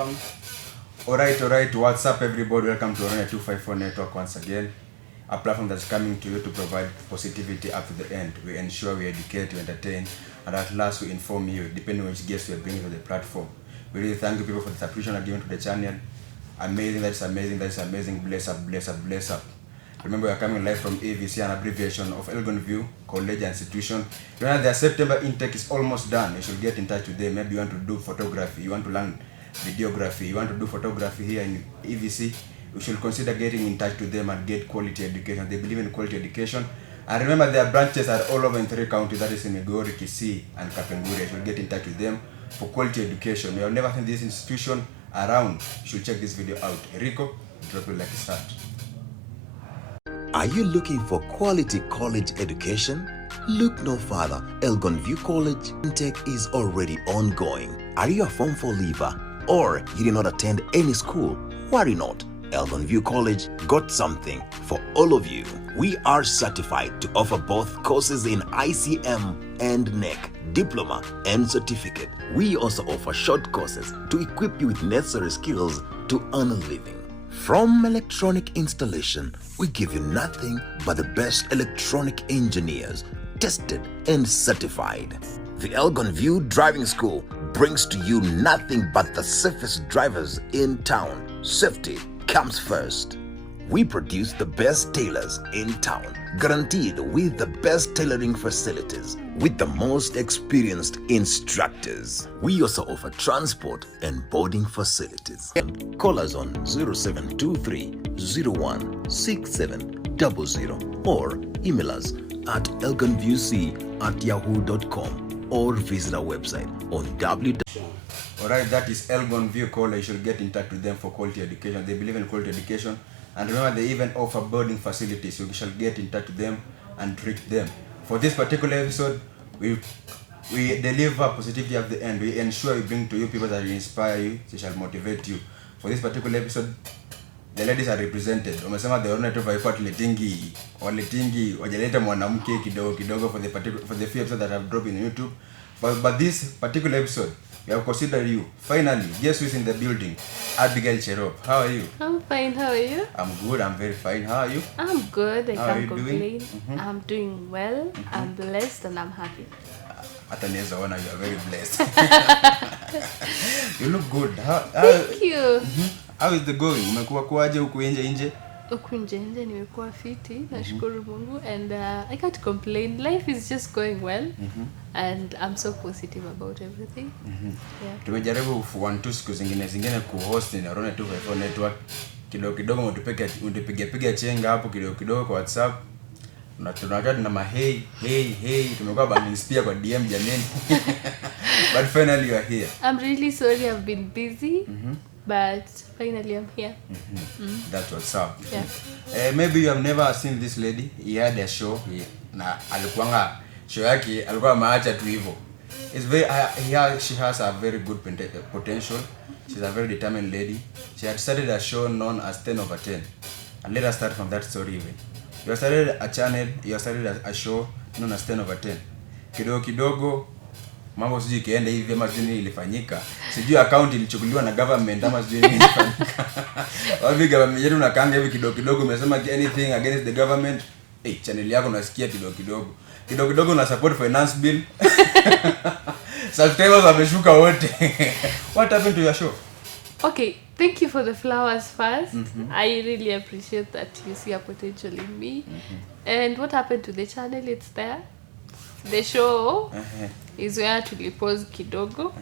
Alright, what's up everybody? Welcome to Orone 254 Network once again. A platform that's coming to you to provide positivity up to the end. We ensure we educate, we entertain, and at last we inform you, depending on which guests we are bringing to the platform. We really thank you people for the subscription are given to the channel. Amazing, that's amazing. Bless up. Remember, we are coming live from AVC, an abbreviation of Elgon View College Institution. Remember, their September intake is almost done. You should get in touch with them. Maybe you want to do photography, you want to learn videography, you want to do photography here in EVC, you should consider getting in touch with them and get quality education. They believe in quality education. And remember, their branches are all over in 3 counties, that is in Migori, Kisii, and Kapenguri. You should get in touch with them for quality education. You have never seen this institution around. You should check this video out. Rico, drop it like a start. Are you looking for quality college education? Look no further. Elgon View College intake is already ongoing. Are you a Form 4 leaver or you did not attend any school? Worry not. Elgon View College got something for all of you. We are certified to offer both courses in ICM and NEC, diploma and certificate. We also offer short courses to equip you with necessary skills to earn a living. From electronic installation, we give you nothing but the best electronic engineers, tested and certified. The Elgon View Driving School brings to you nothing but the safest drivers in town. Safety comes first. We produce the best tailors in town, guaranteed with the best tailoring facilities, with the most experienced instructors. We also offer transport and boarding facilities. Call us on 0723 016700 or email us at elgonviewc@yahoo.com or visit our website on Alright, that is Elgon View College. You should get in touch with them for quality education. They believe in quality education. And remember, they even offer boarding facilities. You shall get in touch with them and treat them. For this particular episode, we deliver positivity at the end. We ensure we bring to you people that will inspire you, they shall motivate you. For this particular episode, the ladies are represented. Wamesema the Orone 254 wajaleta mwanamke kidogo for the few episodes that have dropped in YouTube. But this particular episode, we have considered you. Finally, guess who's in the building? ABBIGAEL CHEROP. How are you? I'm fine. How are you? I'm good. I'm very fine. How are you? I'm good. I can't complain. Mm-hmm. I'm doing well. Mm-hmm. I'm blessed and I'm happy. Hata naweza ona you are very blessed. You look good. Thank you. How is the going? Umekuwa kuaje huku nje? Huku nje nimekuwa fiti. Nashukuru Mungu and I can't complain. Life is just going well. And I'm so positive about everything. Yeah. Tumejaribu 1-2 siku zingine kuhost na Orone 254 Network. Kidogo mtupiga chenga hapo kidogo kwa WhatsApp. Tunakaa na hey tumekuwa banging spear kwa DM jamani. But finally you are here. I'm really sorry I've been busy. But finally I'm here. That's what's up. Yeah. Maybe you have never seen this lady. He had a show na alikuanga show yake alikuwa maacha tu hivyo. It's very she has a very good potential. She's a very determined lady. She had started a show known as 10/10. And let us start from that story even. You started a channel, you started a show known as 10/10. Kidogo mambo sijui kiende hivi ama sijui ilifanyika. Sijui account ilichukuliwa na government ama sijui nini ilifanyika. Wapi government yetu unakaanga hivi kidogo umesema anything against the government. Channel yako unasikia kidogo na support finance bill. Subscribers wameshuka wote. What happened to your show? Okay, thank you for the flowers first. I really appreciate that you see a potential in me. And what happened to the channel? It's there. The show is where to pause kidogo.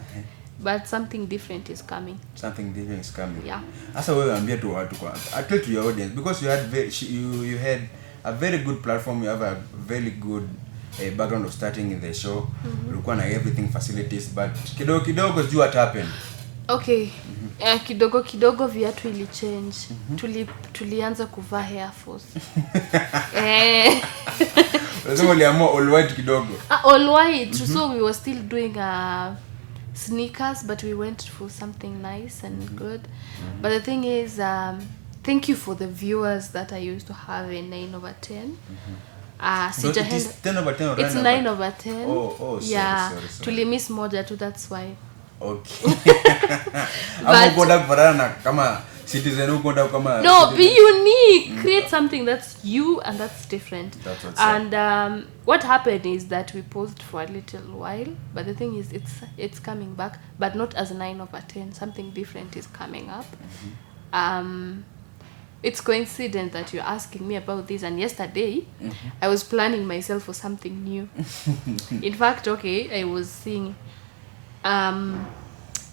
But something different is coming. Something different is coming. Yeah. Asa wewe ambia tu watu kwanza. I tell to your audience because you had a very good platform, you have a very good background of starting in the show. Ulikuwa na everything facilities but kidogo sijui what happened. Okay. Kidogo viatu ili change. Tulianza kuvaa Air Force. Lazima uliamua all white kidogo. All white. So we were still doing sneakers but we went for something nice and good. But the thing is thank you for the viewers that I used to have in 9/10. It's 10/10 or It's 9/10. Oh, sorry. Yeah, tulimiss moja tu, that's why. Okay. Ama ukonda kufanana na kama citizen ukonda kama no, be unique. Create something that's you and that's different. That's what's and what happened is that we paused for a little while, but the thing is it's coming back, but not as 9/10. Something different is coming up. It's coincident that you're asking me about this, and yesterday I was planning myself for something new. In fact, I was seeing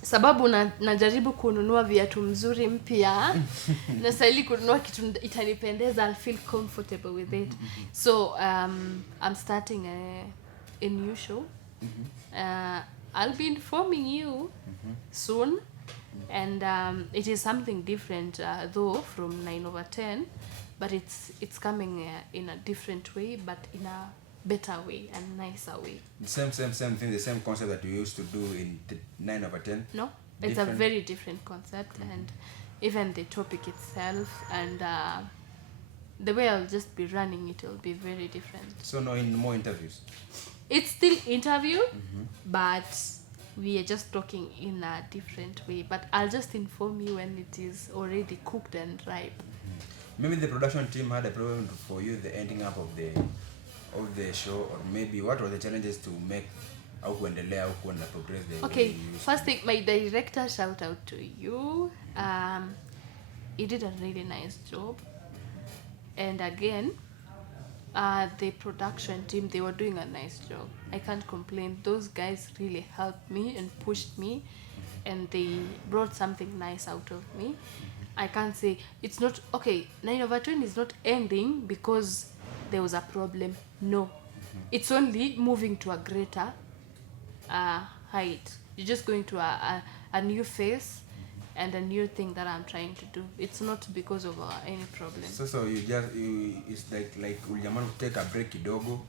sababu najaribu kununua viatu mzuri mpya na sasa kununua kitu itanipendeza, I'll feel comfortable with it. So I'm starting a new show. I'll be informing you soon. And it is something different though from 9/10, but it's coming in a different way, but in a better way and nicer way. Same thing, the same concept that you used to do in 9/10. No, it's a very different concept, and even the topic itself and the way I'll just be running it will be very different. So no more interviews. It's still interview, but we are just talking in a different way, but I'll just inform you when it is already cooked and ripe. Maybe the production team had a problem for you, the ending up of the show, or maybe what were the challenges to make au kuendelea au kuona progress the okay first thing, my director, shout out to you. He did a really nice job, and again the production team, they were doing a nice job. I can't complain. Those guys really helped me and pushed me, and they brought something nice out of me. I can't say it's not 9/10 is not ending because there was a problem. No, it's only moving to a greater height. You're just going to a new phase and a new thing that I'm trying to do. It's not because of any problem. So it's like uliamani to take a break kidogo.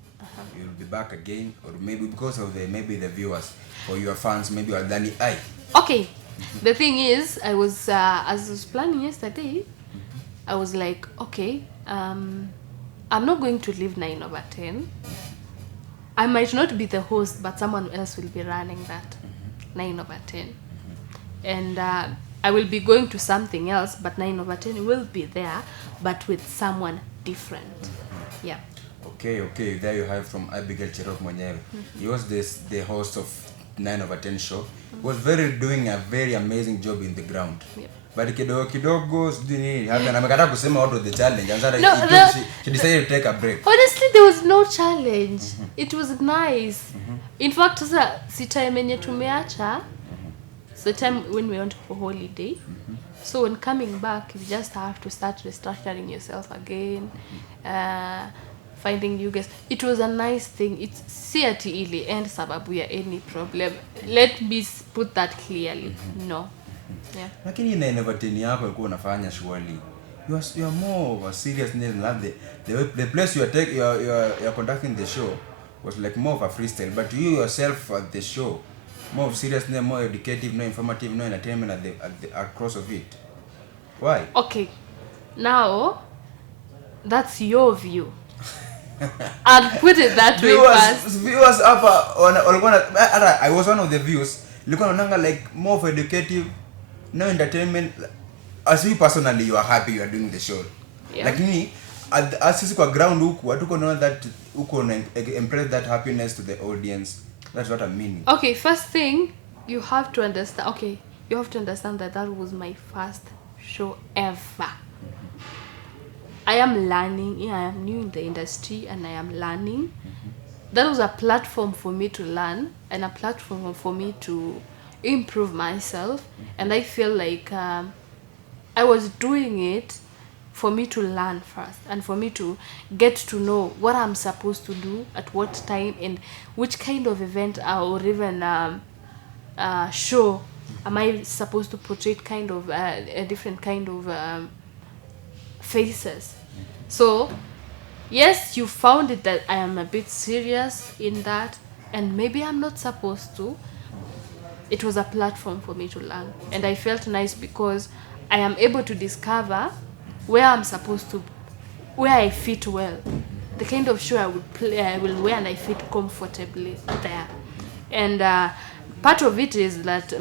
You'll be back again, or maybe because of the viewers or your fans, maybe wadhani okay. The thing is, I was as I was planning yesterday, I was like, I'm not going to leave 9/10. I might not be the host, but someone else will be running that 9/10. And I will be going to something else, but 9/10 will be there, but with someone different. Yeah. Okay. There you have from Abigail CHEROP mwenyewe. He was the host of 9/10 show. He was doing a very amazing job in the ground. Yep. But kidogo sijui nini hapa na amekataa kusema what was the challenge. She decided to take a break. Honestly, there was no challenge. It was nice. In fact, sasa si time yenye tumeacha, the time when we went for holiday. So when coming back, you just have to start restructuring yourself again, finding you guys. It was a nice thing. It's CRT ili and sababu ya any problem. Let me put that clearly. No. Yeah. Lakini 9/10 yako ulikuwa unafanya surely. You are more of a seriousness than the place you're conducting the show was like more of a freestyle, but you yourself at the show, more of seriousness, more educative, no informative, no entertainment at the across of it. Why? Okay. Now that's your view. I'll put it that way first. Viewers hapa I was one of the views. Nilikuwa naona like more of educative, no entertainment. As you personally, you are happy you are doing the show. Yeah. Lakini as sisi kwa ground huku hatuko know that uko impress that happiness to the audience. That's what I mean. Okay, first thing you have to understand. Okay, you have to understand that was my first show ever. I am learning. I am new in the industry and I am learning. That was a platform for me to learn and a platform for me to improve myself. And I feel like I was doing it for me to learn first and for me to get to know what I'm supposed to do at what time and which kind of event or even show am I supposed to portray kind of a different kind of faces. So yes, you found it that I am a bit serious in that and maybe I'm not supposed to. It was a platform for me to learn and I felt nice because I am able to discover where I'm supposed to, where I fit well, the kind of show I will wear and I fit comfortably there. And part of it is that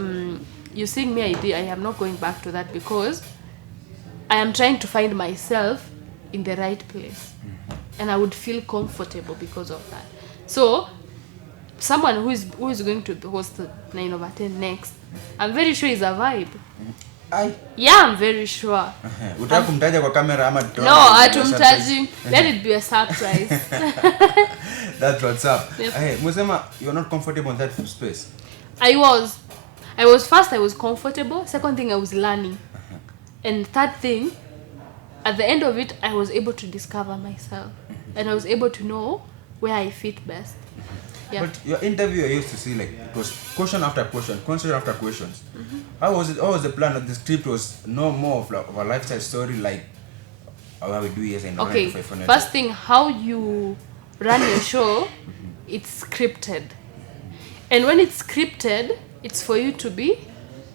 you seeing me I am not going back to that because I am trying to find myself in the right place, and I would feel comfortable because of that. So someone who is going to host the 9 over 10 next, I'm very sure is a vibe. Yeah, I'm very sure. Utaka kumtaja kwa kamera ama no, atumtaji. Let it be a surprise. That's what's up. Yep. Hey, Musema, you're not comfortable in that space? I was first, I was comfortable. Second thing, I was learning. And third thing, at the end of it, I was able to discover myself. And I was able to know where I fit best. Yeah. But your interview, I used to see like it was question after question after questions. How was it? How was the plan? That the script was no more of a lifestyle story like how we do here in okay. First thing, how you run your show, it's scripted. And when it's scripted, it's for you to be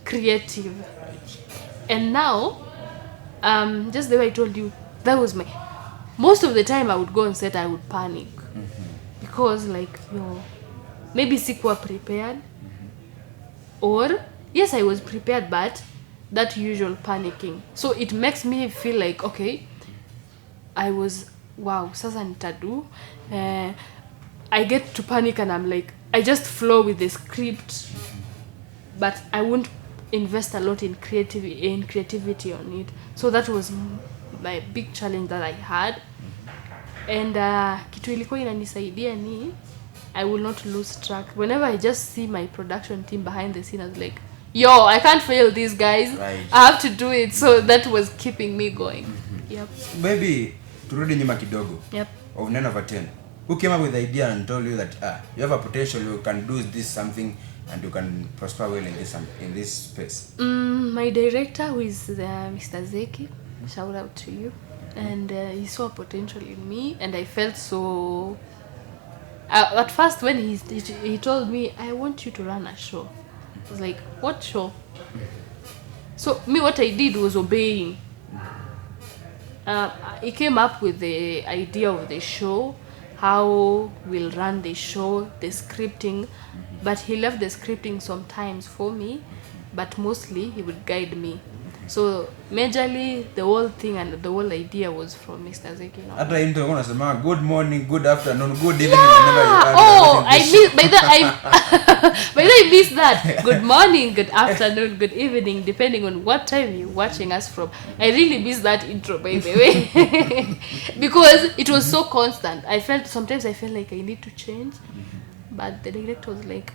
creative. And now, just the way I told you, that was most of the time I would go on set, I would panic. Because like, maybe sikuwa prepared. Or, yes, I was prepared, but that usual panicking. So it makes me feel like, okay, wow, sasa nitadu. I get to panic and I'm like, I just flow with the script, but I won't invest a lot in creativity on it. So that was my big challenge that I had. And kitu ilikuwa inanisaidia ni I will not lose track. Whenever I just see my production team behind the scene, I was like, yo, I can't fail these guys. Right. I have to do it. So that was keeping me going. Yep. Maybe turudi nyuma kidogo. Yep. Of 9 over 10. Who came up with the idea and told you that you have a potential, you can do this something and you can prosper well in this space? My director, who is Mr. Zeki, shout out to you. And he saw potential in me, and I felt so. At first, when he told me, I want you to run a show, I was like, what show? So me, what I did was obeying. He came up with the idea of the show, how we'll run the show, the scripting, but he left the scripting sometimes for me, but mostly he would guide me. So majorly the whole thing and the whole idea was from Mr. Zeki. After intro, gonna say, good morning, good afternoon, good evening. Yeah. By the I missed that. Good morning, good afternoon, good evening, depending on what time you're watching us from. I really missed that intro, by the way, because it was so constant. Sometimes I felt like I need to change, but the director was like,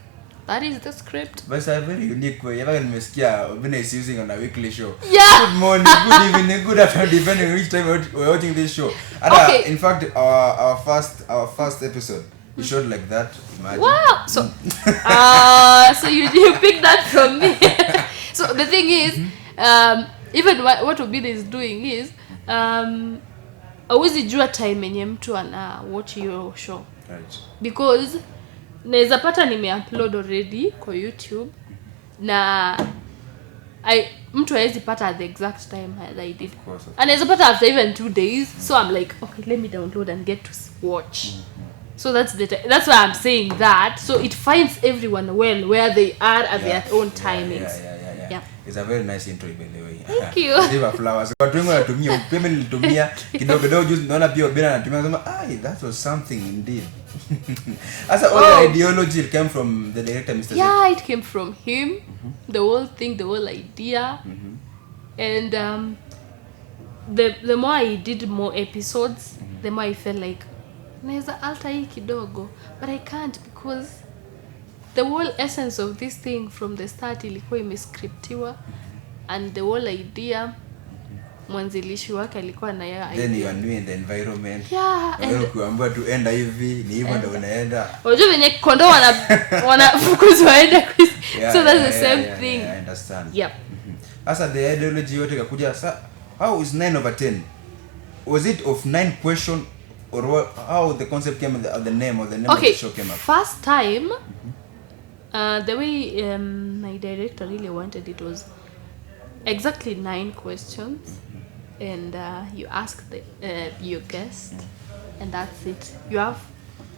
that is the script. But it's a very unique way. Ever when is using on a weekly show. Yeah. Good morning, good evening, good afternoon, depending on which time we're watching this show. And okay. In fact, our first episode, we showed like that. Imagine. Wow. So, so you picked that from me. So the thing is, even what Obida is doing is, always jua time yenye mtu ana watch your show. Right. Because naweza pata nimeupload already kwa YouTube na mtu hawezi pata at the exact time as I did. Of course. And naweza pata after even 2 days. So I'm like, okay, let me download and get to watch. So that's why I'm saying that. So it finds everyone well where they are at their own timings. Yeah. It's a very nice intro, by the way. Thank you. Give flowers. Watu wengi wanatumia, pia nilitumia kidogo juzi naona pia Obina anatumia nasema, that was something indeed. As all the ideology came from the director, Mr. Zeki. Yeah, it came from him. The whole thing, the whole idea. And the more I did more episodes, the more I felt like naweza alter hii kidogo, but I can't because the whole essence of this thing from the start ilikuwa imescriptiwa, and the whole idea mwanzilishi wake alikuwa na yeye. Then you are new in the environment. Yeah, and kuambiwa tu enda hivi ni hivyo ndio unaenda. Unajua venye kondoo wanafukuzwa waende so that's the same thing. I understand. Yep. Asa the ideology yote ikakuja how is 9 over 10? Was it of 9 question or how the concept came of the name of the show came up? First time the way my director really wanted it was exactly 9 questions, and you ask your guest, and that's it. You have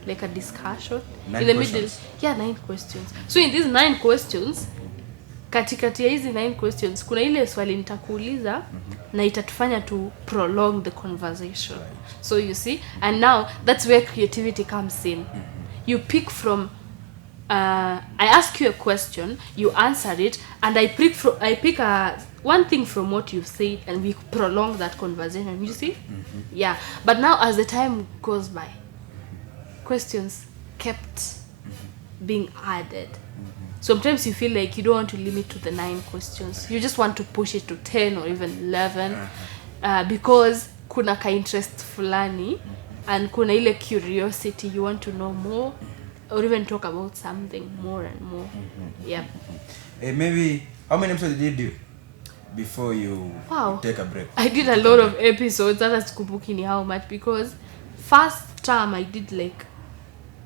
like a discussion 9 in the questions. middle. Yeah, 9 questions. So in these 9 questions, katikati ya hizi 9 questions kuna ile swali nitakuuliza na itatufanya to prolong the conversation. So you see, and now that's where creativity comes in. You pick from I ask you a question, you answer it, and I pick one thing from what you've said, and we prolong that conversation. You see? Yeah. But now, as the time goes by, questions kept being added. Sometimes you feel like you don't want to limit to the 9 questions. You just want to push it to 10 or even 11, because kuna ka interest fulani, and kuna ile curiosity, you want to know more or even talk about something more and more. Yeah. Maybe how many episodes did you do before you take a break? I did a lot of episodes. That is kubuki how much, because first time I did like,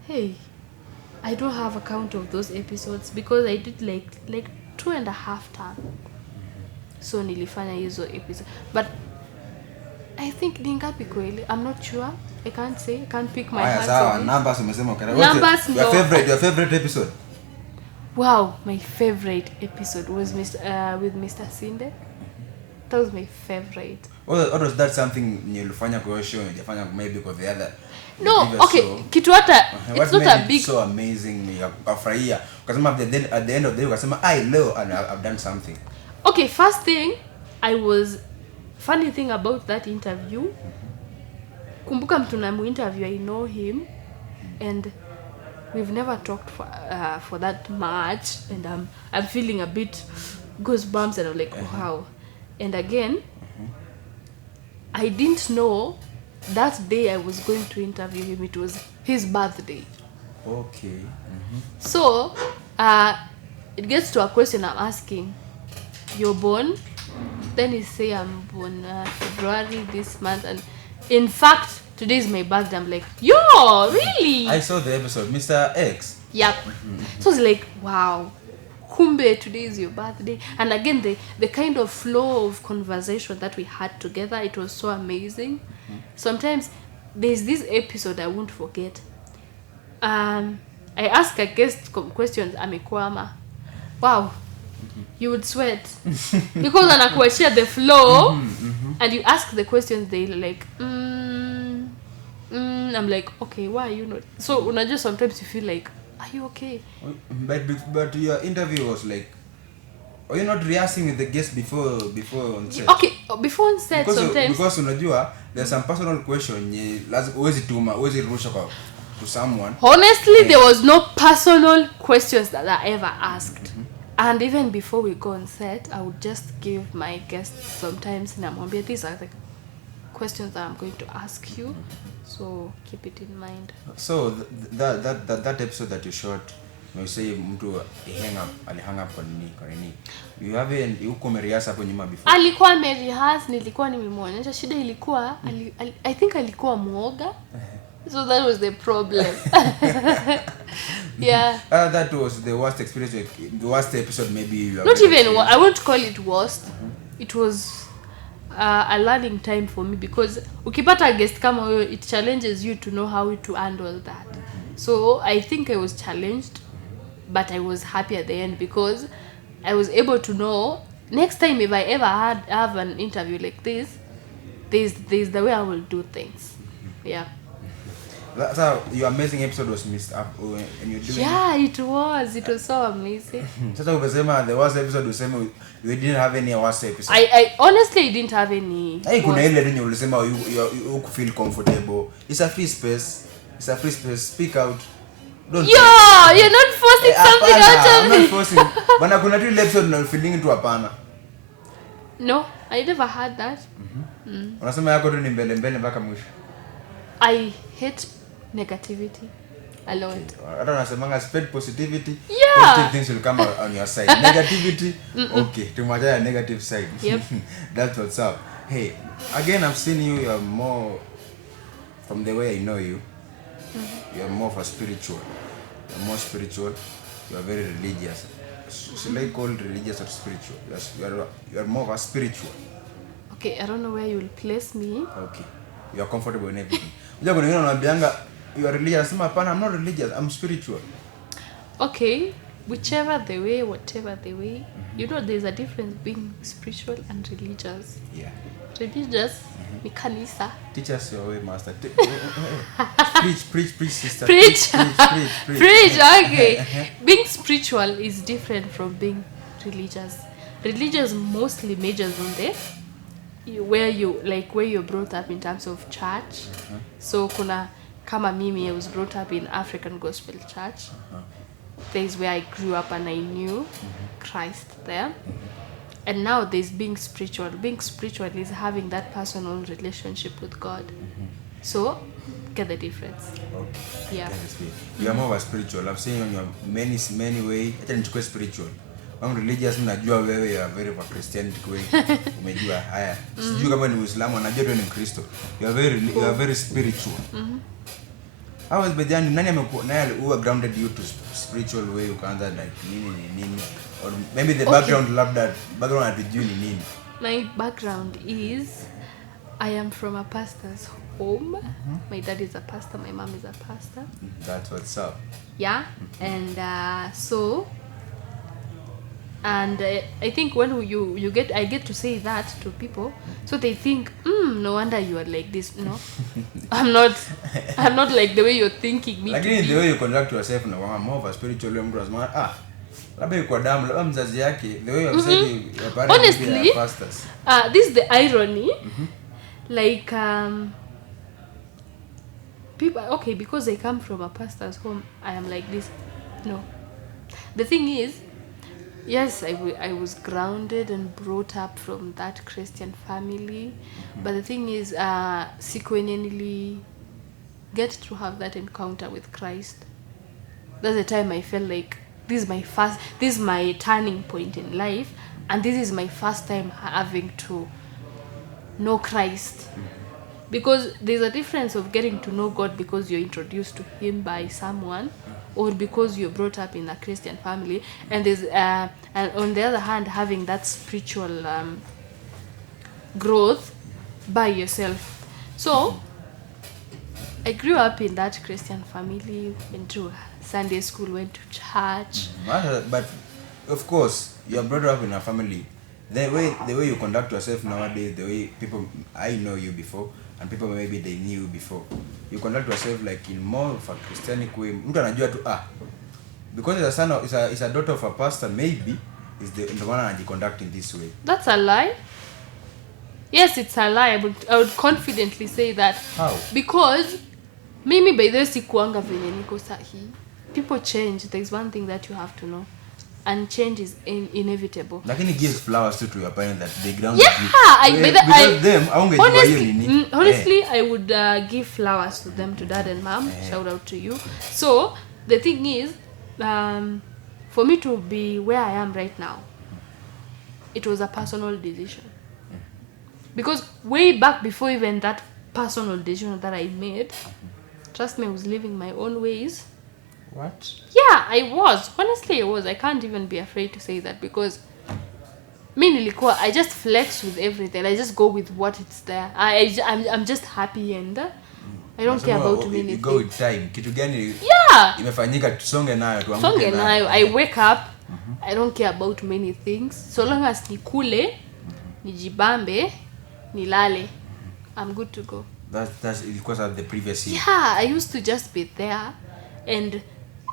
hey, I don't have a count of those episodes because I did like 2.5 times. So nilifanya hizo episode. But I think ningapi kweli? I'm not sure. I can't say. I can't pick my hands on it. Numbers umesema kana. Numbers, your favorite episode? Wow, my favorite episode was with Mr. Sinde. That was my favorite. Or was that something nilifanya kwa show nilifanya maybe because the other? No, okay. Kitu hata it's not a big. So amazing ukafurahia. Ukasema at the end of the day ukasema I love and I've done something. Okay, first thing funny thing about that interview. Kumbuka mtu na interview, I know him and we've never talked for that much, and I'm feeling a bit goosebumps, and I'm like, wow. And again, I didn't know that day I was going to interview him, it was his birthday. Okay. So it gets to a question I'm asking, you're born? Then he say I'm born February this month, and in fact today is my birthday. I'm like, yo, really? I saw the episode, Mr. X. Yep. So it's like, wow, kumbe today is your birthday. And again, the kind of flow of conversation that we had together, it was so amazing. Sometimes there's this episode I won't forget. I ask a guest questions, amekwama. Wow, you would sweat because anakuachia the flow, and you ask the questions, they like I'm like, okay, why are you not? So unajua sometimes you feel like, are you okay? But your interview was like, are you not rehearsing with the guest before on set? Okay, before on set sometimes. Because unajua there's some personal question lazima uwezi rusha to someone. Honestly, there was no personal questions that I ever asked. And even before we go on set, I would just give my guests sometimes namwambia, these are the questions that I'm going to ask you, so keep it in mind. So that episode that you shot, you say mtu hang up kwa nini, you haven't uko rehearse hapo nyuma before? Alikuwa amerehearse, nilikuwa nimemuonyesha. Shida ilikuwa I think alikuwa muoga. So that was the problem. Yeah. That was the worst experience, the worst episode maybe you have. Not even, I won't call it worst. It was a learning time for me, because ukipata guest kama huyo, it challenges you to know how to handle that. So I think I was challenged, but I was happy at the end because I was able to know next time if I ever have an interview like this, there's the way I will do things. Yeah. So your amazing episode was missed up when you doing. Yeah, it was so amazing. Sasa ukasema the worst episode, usema you didn't have any worst episode. I honestly didn't have any. Hey, kuna ile yenye ulisema you feel comfortable. It's a free space. Speak out. Don't. Yeah, you're not forcing something out of me. I'm not forcing. Bana kuna tu ile episode na feeling tu hapana. No, I never had that. Unasema yako tu ni mbele mpaka mwisho. I hate negativity a lot. I don't know, spread positivity. Yeah. Positive things will come out on your side. Negativity, okay, to my negative side. Yep. That's what's up. Hey, again, I've seen you. You're more, from the way I know you, you're more of a spiritual. You're more spiritual. You're very religious. Should I call religious or spiritual? You're more of a spiritual. Okay, I don't know where you will place me. Okay, you're comfortable in everything. Unajua kuna wengine wanaambianga you are religious. I'm not religious, I'm spiritual. Okay, whichever the way, whatever the way, you know, there's a difference being spiritual and religious. Yeah. Religious, ni kanisa. Teach us your way, master. Preach, sister. Preach. Preach. Okay. Being spiritual is different from being religious. Religious mostly majors on where you're brought up in terms of church. So kuna kama mimi, I was brought up in African Gospel Church. There is where I grew up and I knew Christ there. And now there's being spiritual. Being spiritual is having that personal relationship with God. So get the difference. Okay. Yeah. You are more of a spiritual. I've seen you in your many ways. Hata nichukue spiritual. When religious mnajua wewe you are very of a Christianity way. Umejua haya. Sijui kama ni Uislamu, anajua tu ni Mkristo. You are very spiritual. How is Bejani nani amekuwa grounded you to spiritual way ukaanza like nini or maybe the background atujui ni nini? My background is I am from a pastor's home. My dad is a pastor, my mom is a pastor. That's what's up. Yeah. And I think when I get to say that to people, so they think, no wonder you are like this. No, I'm not like the way you're thinking me. Like in the way you conduct yourself, no, I'm more of a spiritual young girl. Labda yuko damu, labda mzazi yake, the way you have said your parents honestly, are pastors. This is the irony. Like people, okay, because I come from a pastor's home, I am like this. No, the thing is, yes, I was grounded and brought up from that Christian family, but the thing is, sequentially get to have that encounter with Christ. That's the time I felt like this is my turning point in life, and this is my first time having to know Christ. Because there's a difference of getting to know God because you're introduced to Him by someone, or because you're brought up in a Christian family, and there's and on the other hand, having that spiritual growth by yourself. So I grew up in that Christian family, went to Sunday school, went to church. But of course, you're brought up in a family. The way you conduct yourself nowadays, the way people I know you before, and people maybe they knew you before, you conduct yourself like in more of a Christianic way. Mtu anajua tu because it's a daughter of a pastor, maybe is the one anajiconduct in this way. That's a lie. Yes, it's a lie. I would confidently say that. How? Because mimi by the way sikuanga venye niko sahi. People change. There's one thing that you have to know, and change is inevitable. Lakini give flowers to your parents that they grounded you. Honestly, I would give flowers to them, to dad and mom. Shout out to you. So the thing is, for me to be where I am right now, it was a personal decision. Because way back before even that personal decision that I made, trust me, I was living my own ways. What? Yeah, I was. Honestly, I was. I can't even be afraid to say that because I just flex with everything. I just go with what it's there. I'm just happy and I don't care about many things. Go with time. Kitu gani? Yeah. Imefanyika tusonge nayo, tuamke nayo. I wake up. I don't care about many things. So long as nikule, nijibambe, nilale, I'm good to go. That's because of the previous year. Yeah, I used to just be there and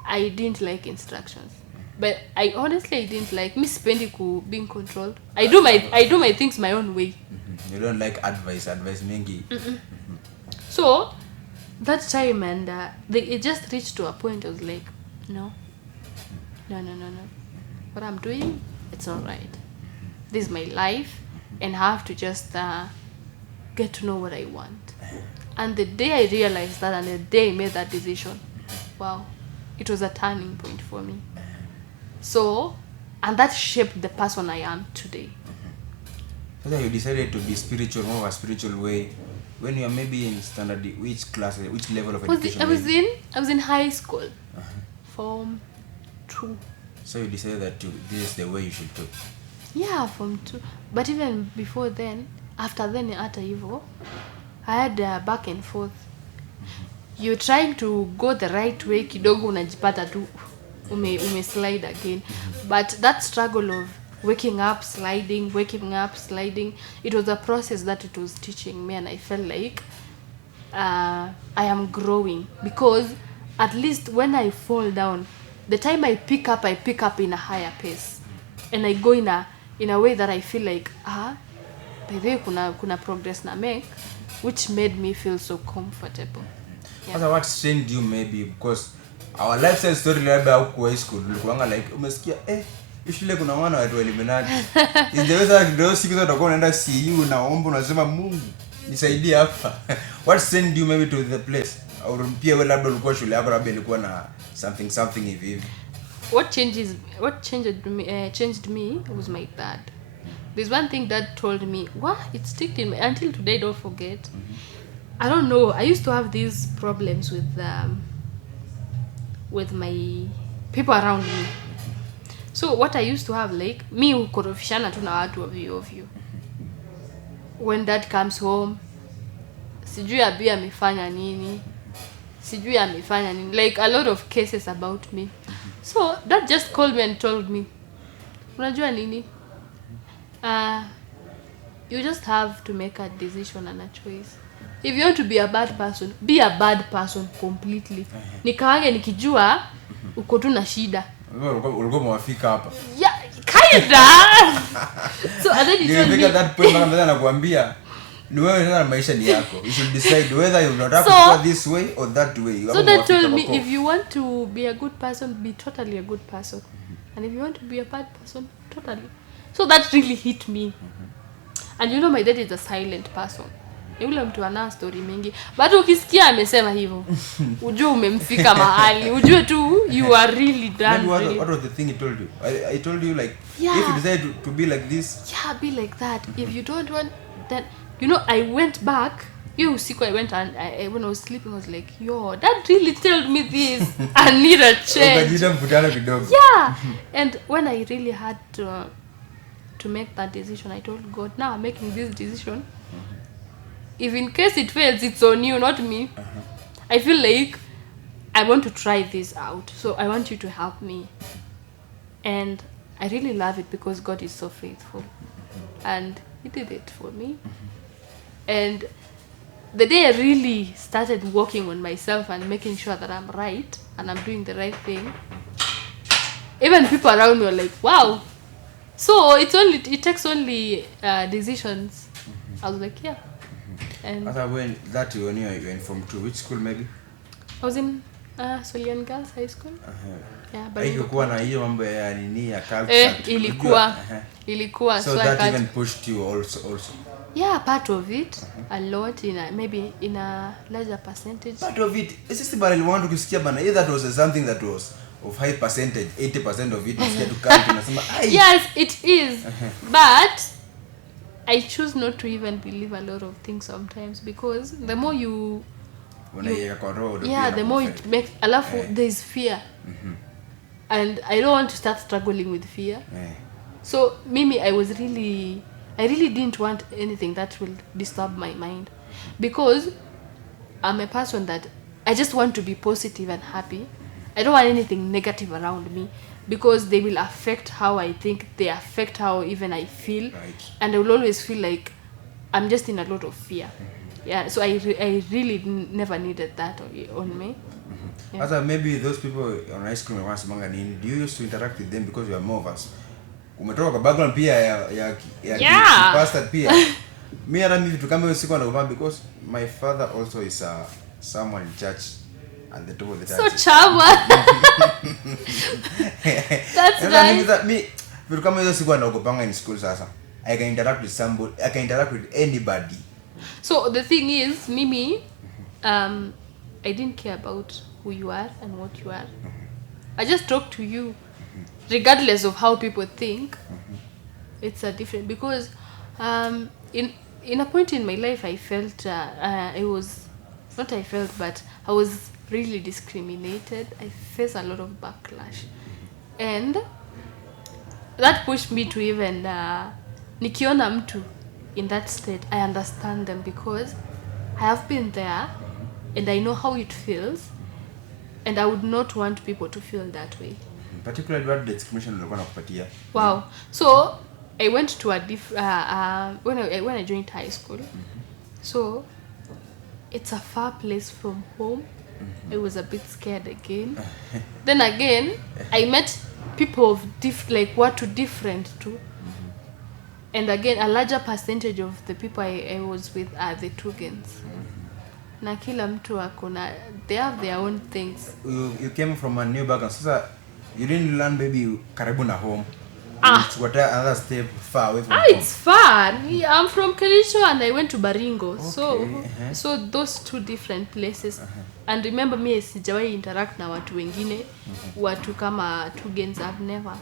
I didn't like instructions. But I honestly didn't like spendi being controlled. I do my things my own way. You don't like advice mingi. So that time and it just reached to a point I was like, no. What I'm doing, it's all right. This is my life and I have to just get to know what I want. And the day I realized that and the day I made that decision, wow, it was a turning point for me. So, and that shaped the person I am today. So then you decided to be spiritual, more of a spiritual way. When you are maybe in standard, which level of education? I was in high school, Form 2. So you decided that this is the way you should do. Yeah, Form 2. But even before then, after then, I had back and forth. you're trying to go the right way, kidogo unajipata tu ume slide again. But that struggle of waking up, sliding, it was a process that it was teaching me, and I felt like I am growing, because at least when I fall down, the time I pick up in a higher pace, and I go in a way that I feel like by the way kuna progress na make, which made me feel so comfortable. Yeah. What strained you maybe, because our lifestyle story labda huko high school ulikuwa like umesikia shule kuna wana watu eliminati is the way that those siku zote unaenda CU naomba unasema Mungu nisaidie hapa. What sent you maybe to the place, au pia wewe labda ulikuwa shule yako labda ilikuwa na something hivi? What changed me was my dad. There's one thing that told me, it stuck in me until today, don't forget. I don't know, I used to have these problems with my people around me. So what I used to have, like, me ukorofishana tu na watu ovyo. When dad comes home, sijui abi amefanya nini, like a lot of cases about me. So dad just called me and told me, unajua nini, you just have to make a decision and a choice. If you want to be a bad person, be a bad person completely. Nikaange nikijua uko tu na shida. Ulikuwa mwafika hapa. Yeah, kinda. So and then you told me that point mara anakuambia ni wewe na maisha ni yako. You should decide whether you want to go this way or that way. So they told me, if you want to be a good person, be totally a good person. And if you want to be a bad person, totally. So that really hit me. And you know, my dad is a silent person. Yule mtu ana story mingi. But ukisikia amesema hivyo, ujue umemfika mahali. Ujue tu you are really done. What was the thing he told you? I told you like, if you decide to be like this, be like that. If you don't want that, you know, I went back. I went and when I was sleeping, I was like, yo, that really told me this. I need a change. Yeah. And when I really had to make that decision, I told God, now I'm making this decision. If in case it fails, it's on you, not me. I feel like I want to try this out. So I want you to help me. And I really love it because God is so faithful. And He did it for me. And the day I really started working on myself and making sure that I'm right and I'm doing the right thing, even people around me were like, wow. So it takes only decisions. I was like, yeah. And when you were in Form 2, which school maybe? I was in Solian Girls High School. Yeah, but ilikuwa na hiyo mambo ya nini ya culture. Ilikuwa. So that even pushed you also. Yeah, part of it, a lot, maybe in a larger percentage. Part of it, it's just about want to kusikia bana, if that was something that was of high percentage, 80% of it is to count. Yes, it is. But I choose not to even believe a lot of things sometimes, because the more the more it makes, there's fear. And I don't want to start struggling with fear. So Mimi, I really didn't want anything that will disturb my mind, because I'm a person that I just want to be positive and happy. I don't want anything negative around me, because they will affect how I think, they affect how even I feel. Right. And I will always feel like I'm just in a lot of fear. Yeah, so I really never needed that on me. Yeah. As maybe those people on high school do you used to interact with them because you are more of us? Umetoka kwa background pia ya pastor pia. Me and me to come siku na because my father also is someone in church at the top of the church. So charming. That's nice. Me to come siku na ukopanga in school sasa. I can interact with somebody, I can interact with anybody. So the thing is, Mimi, I didn't care about who you are and what you are. I just talk to you, regardless of how people think. It's a different, because in a point in my life, I felt I was really discriminated. I faced a lot of backlash, and that pushed me to even nikiona mtu in that state, I understand them, because I have been there and I know how it feels, and I would not want people to feel that way. Particularly what discrimination ulikuwa nakupatia? Wow. So I went to a when I joined high school. So it's a far place from home. I was a bit scared again. Then again, I met people of different too. And again, a larger percentage of the people I was with are the Tugans. Na kila mtu akona, they have their own things. You came from a new background. So you didn't learn maybe karibu na home. What another step far away from home? It's far. I'm from Kericho and I went to Baringo. Okay. So those two different places. And remember me, sijawahi interact na watu wengine, watu kama Tugans, I've never.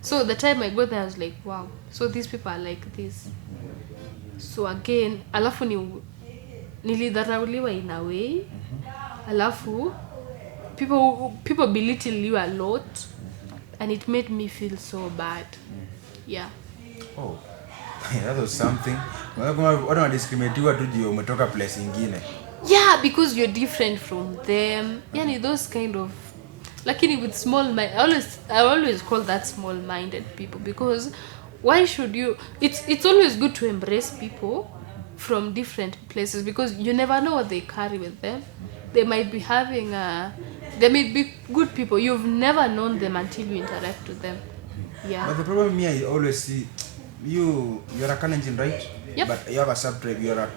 So the time I got there, I was like, wow. So these people are like this. So again, alafu nilidharauliwa in a way. Alafu people belittle you a lot, and it made me feel so bad. Yeah. Oh. That was something. Watu wanadiscriminatiwa tu juu umetoka place ingine. Yeah, because you're different from them. Yani those kind of, lakini with small mind, I always call that small-minded people, because why should you? It's always good to embrace people from different places, because you never know what they carry with them. They might be having they may be good people. You've never known them until you interact with them. Yeah. But the problem me, I always see you're a Kalenjin, right? Yep. But you have a subtribe.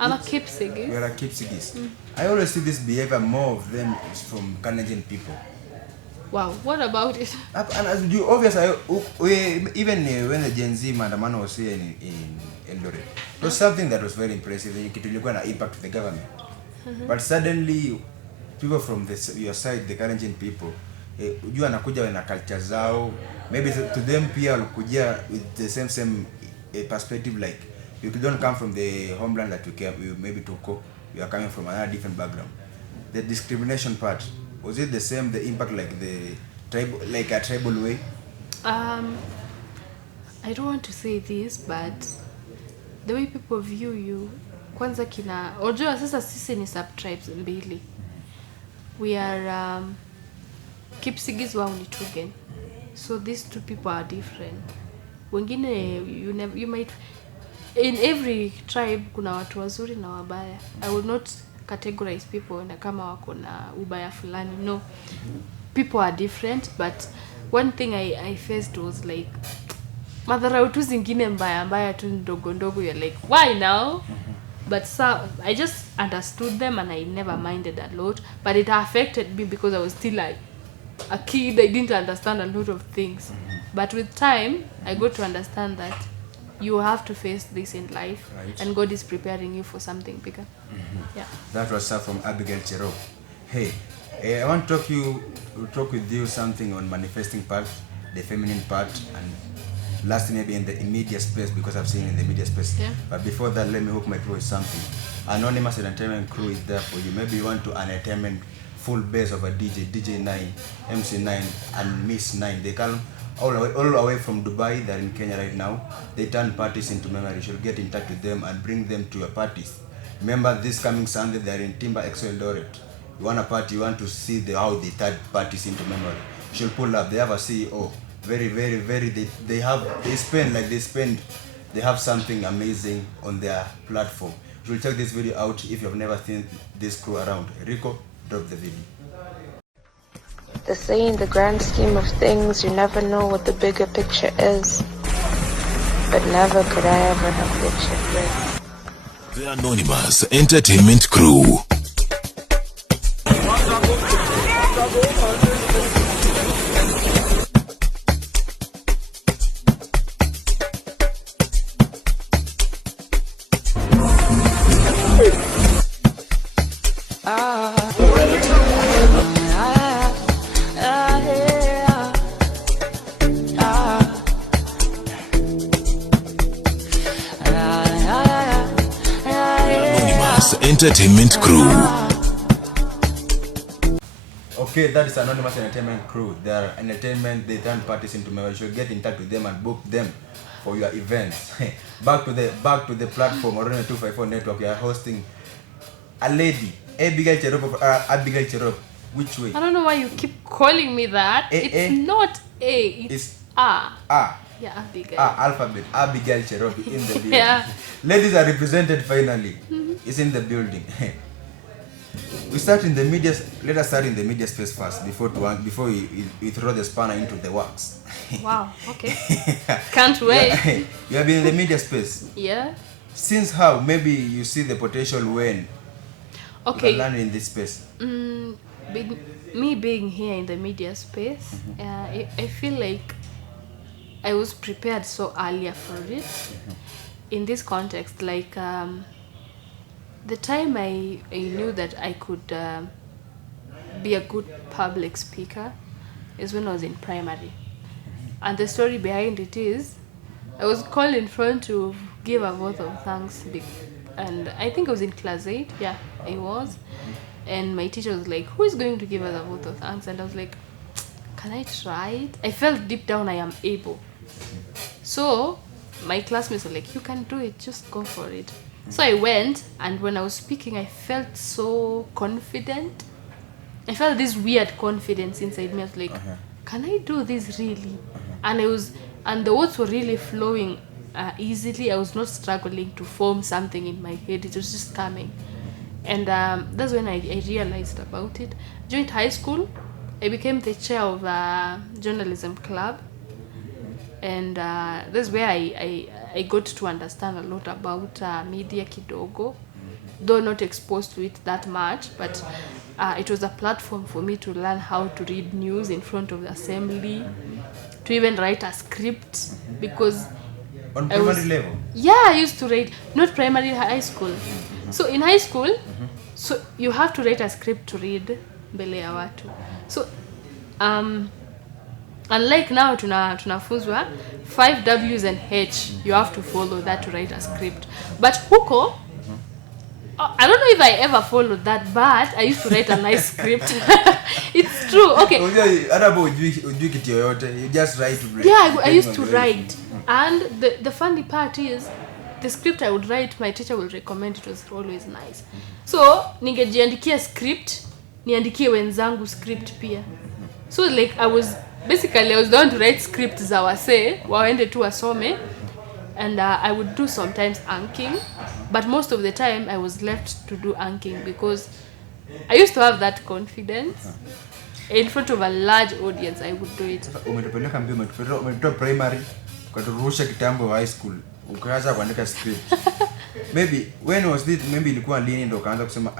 I'm a Kipsigis. You're a Kipsigis. I always see this behavior, more of them is from Kalenjin people. Wow, what about it? And as you obviously, even when the Gen Z maandamano was here in Eldoret, it was something that was very impressive. It ilikuwa na impact to the government. But suddenly, people from your side, the Kalenjin people, ujua anakuja na culture zao. Maybe to them pia walikuja with the same perspective, like you don't come from the homeland that you maybe Toko, you are coming from another different background. The discrimination part, was it the same, the impact like the tribal, like a tribal way? I don't want to say this, but the way people view you, kwanza unajua sasa sisi ni sub-tribes mbili. We are Kipsigis, wao ni Tugen. So these two people are different. Wengine you might, in every tribe kuna watu wazuri na wabaya. I would not categorize people na kama wako na ubaya fulani. No. People are different, but one thing I faced was like madharau tu zingine mbaya tu ndogo, you're like, why now? But so I just understood them and I never minded a lot, but it affected me because I was still like a kid. I didn't understand a lot of things. But with time, I got to understand that you have to face this in life, right, and God is preparing you for something bigger. Yeah. That was from ABBIGAEL CHEROP. Hey, I want to talk with you something on manifesting part, the feminine part, and last maybe in the media space, because I've seen in the media space. Yeah. But before that, let me hook my crew with something. Anonymous Entertainment Crew is there for you. Maybe you want to entertainment full base of a DJ 9, MC 9, and Miss 9. They come all away from Dubai. They're in Kenya right now. They turn parties into memory. You should get in touch with them and bring them to your parties. Remember, this coming Sunday, they're in Timber Exo Eldoret. You want a party, you want to see how they turn parties into memory. You should pull up. They have a CEO. Very, they have something amazing on their platform. You should check this video out if you have never seen this crew around. Rico, drop the video. They say in the grand scheme of things, you never know what the bigger picture is. But never could I ever have pictured this. The Anonymous Entertainment Crew. Entertainment Crew. Okay, that is Anonymous Entertainment Crew. They are entertainment, they turn parties into memory. You should get in touch with them and book them for your events. back to the platform, Orone 254 Network. We are hosting a lady Abigail CHEROP, Abigail CHEROP. Which way? I don't know why you keep calling me that. It's not A, it's A. Yeah, Abigail. Alphabet. Abigail CHEROP in the building. Yeah. Ladies are represented finally. It's in the building. We start in the media. Let us start in the media space first before we throw the spanner into the works. Wow. Okay. Can't wait. You have been in the media space. Yeah. Since how? Maybe you see the potential when. Okay. You learn in this space. Me being here in the media space, I feel like I was prepared so earlier for it. In this context, like the time I knew that I could be a good public speaker is when I was in primary. And the story behind it is I was called in front to give a vote of thanks, and I think I was in class 8. Yeah, I was. And my teacher was like, who is going to give us a vote of thanks? And I was like, can I try it? I felt deep down I am able. So my classmates were like, you can do it, just go for it. So I went, and when I was speaking, I felt so confident. I felt this weird confidence inside me. I was like, can I do this really? And the words were really flowing easily. I was not struggling to form something in my head. It was just coming. And that's when I realized about it. During high school, I became the chair of a journalism club. And that's where I got to understand a lot about media kidogo. Though not exposed to it that much, but it was a platform for me to learn how to read news in front of the assembly, to even write a script, because on primary level? Yeah, I used to write, not primary, high school. So in high school, so you have to write a script to read mbele ya watu. So unlike now tunafunzwa 5 W's and H, you have to follow that to write a script. But huko, I don't know if I ever followed that, but I used to write a nice script. It's true. Okay. You just write. Yeah, I used to write. And the funny part is, the script I would write, my teacher will recommend, it was always nice. So, ningejiandikia script, niandikie wenzangu script pia. So like I was the one to write scripts za wase, waende tu wasome. And I would do sometimes anking, but most of the time I was left to do anking because I used to have that confidence. In front of a large audience, I would do it. Umetupeleka mbio, umetupeleka primary, ukaturusha kitambo high school, ukaanza kuandika script. Maybe when was this? Maybe ilikuwa lini ndo kaanza kusema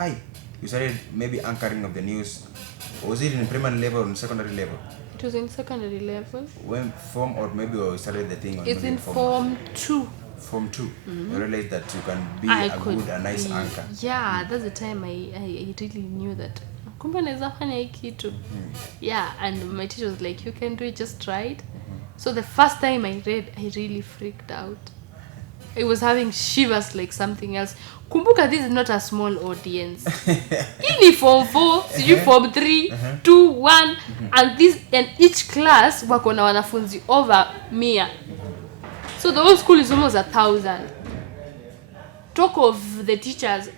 you started maybe anchoring of the news. Was it in primary level or secondary level? It was in secondary level. When form, or maybe you started the thing on? It's in form 2. Form 2. You realized that you can be a nice anchor. Yeah, that's the time I really knew that kumbe naweza fanya hii kitu. Yeah, and my teacher was like, you can do it, just try it. So the first time I read, I really freaked out. I was having shivers like something else. Kumbuka, this is not a small audience. In form 4, form 3, 2, 1, and each class wako na wanafunzi over 100. So the whole school is almost 1,000. Talk of the teachers.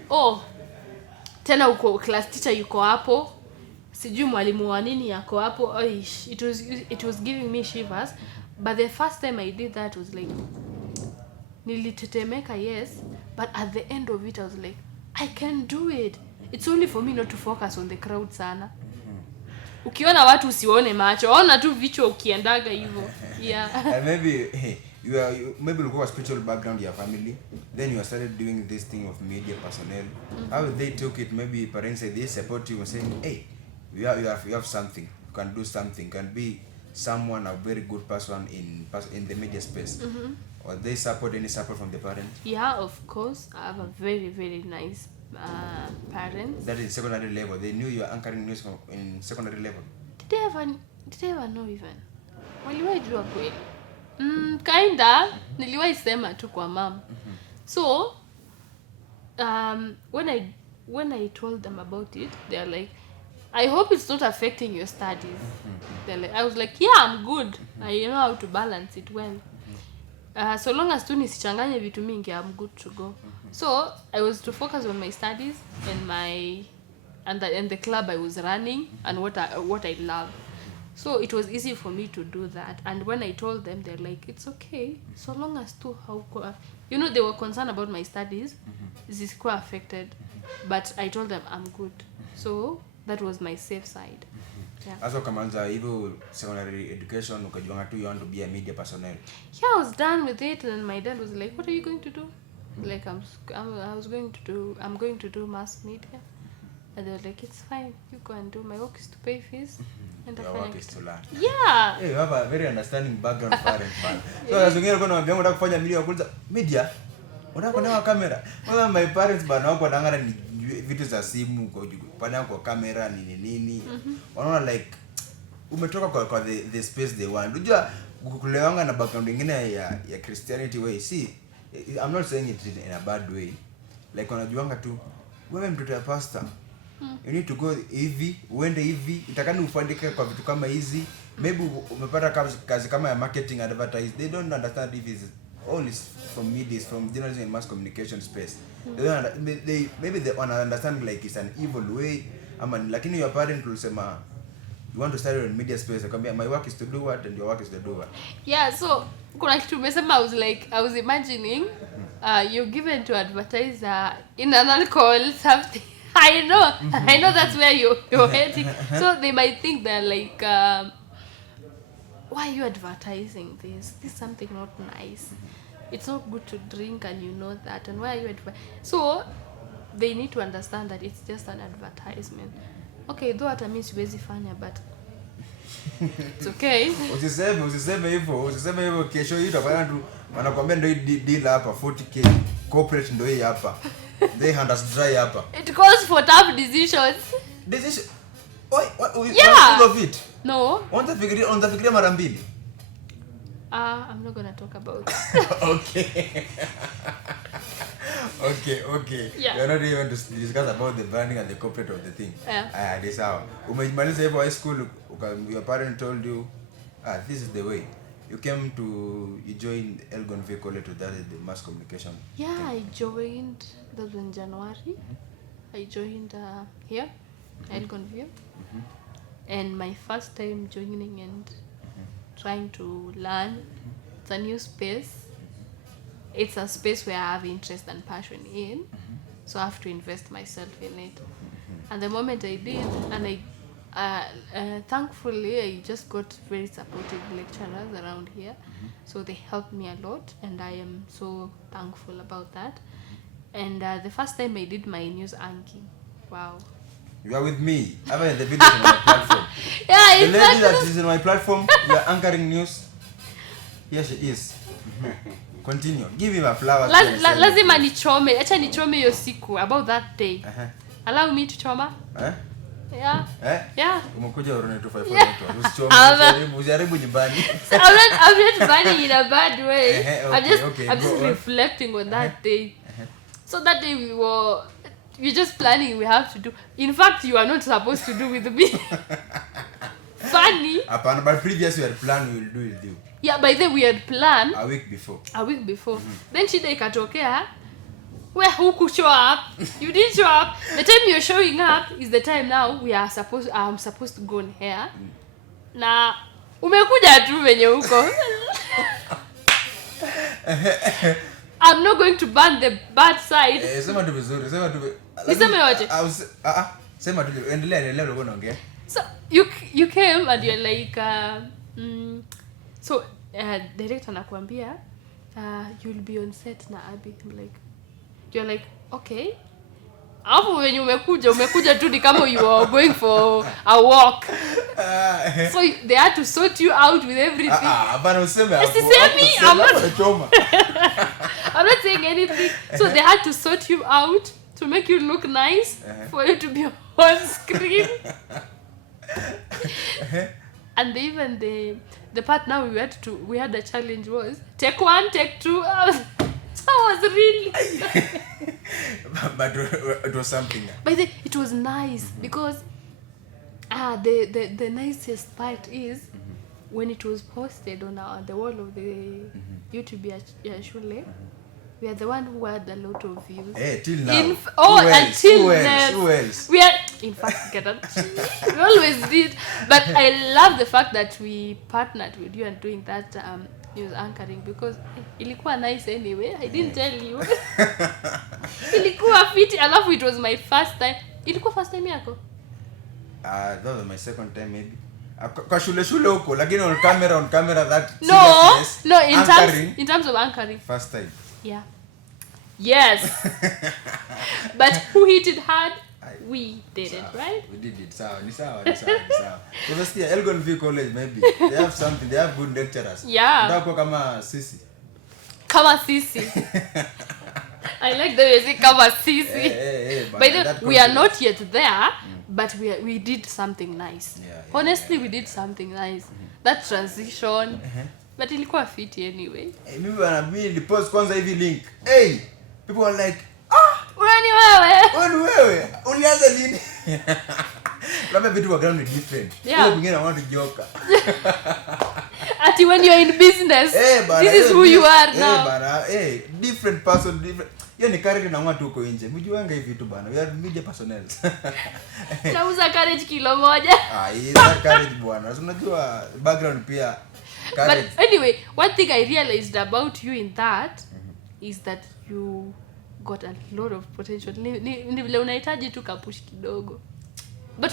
Tena uko class teacher yuko hapo. Sijui mwalimu wa nini yako hapo. It was giving me shivers. But the first time I did that was like, nilitetemeka, yes, but at the end of it I was like, I can do it. It's only for me not to focus on the crowd sana. Ukiona watu usione macho, ona tu vichwa ukiendaga hivyo. Yeah. And maybe maybe look at spiritual background your family, then you started doing this thing of media personnel. How they took it? Maybe parents say they support you and saying, hey, you have something, you can do something, you can be someone, a very good person in the media space. Or they support, any support from the parents? Yeah, of course. I have a very, very nice parents. That is secondary level. They knew you were anchoring news in secondary level. Did they ever know even? Waliwahi jua kweli? Kinda. Niliwahi sema tu kwa mom. So, when I told them about it, they're like, I hope it's not affecting your studies. I was like, yeah, I'm good. I know how to balance it well. So long as tu nisichanganye vitu mingi, I'm good to go. So I was to focus on my studies and my and the club I was running and what I love. So it was easy for me to do that. And when I told them, they're like, it's okay, so long as to they were concerned about my studies. This is quite affected, but I told them I'm good. So that was my safe side. Yeah. Also, kamanza hivyo secondary education ukajiona tu you want to be a media personnel. Yeah, I was done with it, and my dad was like, what are you going to do? Like I'm going to do mass media. And they were like, it's fine, you go and do. My work is to pay fees. And your work is to learn. Yeah. Hey, you have a very understanding background parent, man. So as wengine walikuwa wanaambia unataka kufanya media, kuuliza media, unataka kuona kamera. Well, my parents bana wako wanaangalia ni vitu za simu kwa pana kwa kamera nini. Wanaona like umetoka kwa the space they want. Unajua kulewanga na background nyingine ya Christianity way. See, I'm not saying it in a bad way. Like wanajuanga tu wewe mtoto ya pastor. You need to go hivi, uende hivi, itakani ufandike kwa vitu kama hizi. Maybe umepata kazi kama ya marketing and advertising. They don't understand if it's all is from media, from journalism and mass communication space. Maybe they want to understand like it's an evil way. Lakini your parent will say, you want to study in media space. My work is to do what and your work is to do what. Yeah, so kuna kitu umesema, I was imagining you're given to advertise in an alcohol something. I know that's where you're heading. So they might think they're like, why are you advertising this? This is something not nice. It's not good to drink, and you know that. And why are you So they need to understand that it's just an advertisement. Okay, though hata mimi siwezi fanya, but it's okay. Usiseme hivyo kesho hii utafanya tu wanakuambia ndio deal hapa 40k corporate ndio hii hapa. They hand us dry hapa. It calls for tough decisions. What yeah. Of it? No. Untafikiria mara mbili. I'm not gonna talk about that. Okay. Yeah. You're not even to discuss about the branding and the corporate of the thing. Yeah. This how. Umemaliza hivyo high school, your parent told you, this is the way. You came to join Elgon V College to that the mass communication. Yeah, I joined. That was in January. I joined here, Elgon V. And my first time joining and trying to learn. It's a new space. It's a space where I have interest and passion in. So I have to invest myself in it. And the moment I did, and thankfully I just got very supportive lecturers around here. So they helped me a lot, and I am so thankful about that. And the first time I did my news anchoring, wow. You are with me. I have the video on my platform. Yeah, the lady that is on my platform, you are anchoring news. Yes, she is. Continue. Give him a flower. Lazima nichome. Acha nichome hiyo siku about that day. Allow me to choma? Yeah. Yeah. Umekuja Orone 254 usichome. Usijaribu nyumbani. I'm not burning in a bad way. Okay, I'm just reflecting on that day. So that day we're just planning we have to do. In fact, you are not supposed to do with me. Funny. But previously we had planned we will do with you. Yeah, by then we had planned. A week before. Then shida ikatokea. Where who show up? You didn't show up. The time you're showing up is the time now I'm supposed to go on here. Na umekuja tu venye huko. I'm not going to burn the bad side. Sema tu vizuri, Niseme yote. Sema tu endelea ulikuwa unaongea. So you came and you're like so director anakuambia you'll be on set na Abby. I'm like, you're like, okay. Hapo when umekuja tu ni kama you are going for a walk. So they had to sort you out with everything. Bana useme hapo. I'm not saying anything. So they had to sort you out to make you look nice for you to be on screen. And even the part now we had a challenge was take 1, take 2. I was really but it was something. But it was nice because the nicest part is when it was posted on the wall of the YouTube Shule, we are the one who had a lot of views. Hey, till now. Until now. Who else? We are In fact, guarantee. We always did. But I love the fact that we partnered with you and doing that news anchoring because ilikuwa nice anyway. I didn't tell you. Ilikuwa fiti. Alafu it was my first time. Ilikuwa first time yako? That was my second time maybe. Kwa shule huko lakini on camera that no in terms of anchoring. First time. Yeah. Yes. But who hit it hard? We did it, right? We did it. Sawa. Because Elgon View College maybe they have something. They have good lecturers. Yeah. Ndako kama sisi. I like the way you say kama sisi. By the way, we are not yet there, but we did something nice. Honestly, we did something nice. That transition. But ilikuwa fiti anyway. Mimi nilipost kwanza hivi link. People were like, wewe ulianza lini? Labda vitu wa ground is different. People begin want to joke. Ati when you're in business, this is who you are now. Different person, different. Ni courage na watu huko nje. Mjuanga hivi tu bana. We are media personnel. Nauza courage kilo moja. Courage bwana. Unajua background pia courage. But anyway, one thing I realized about you in that is that you got a lot of potential. Ni vile unahitaji tu kapush kidogo. But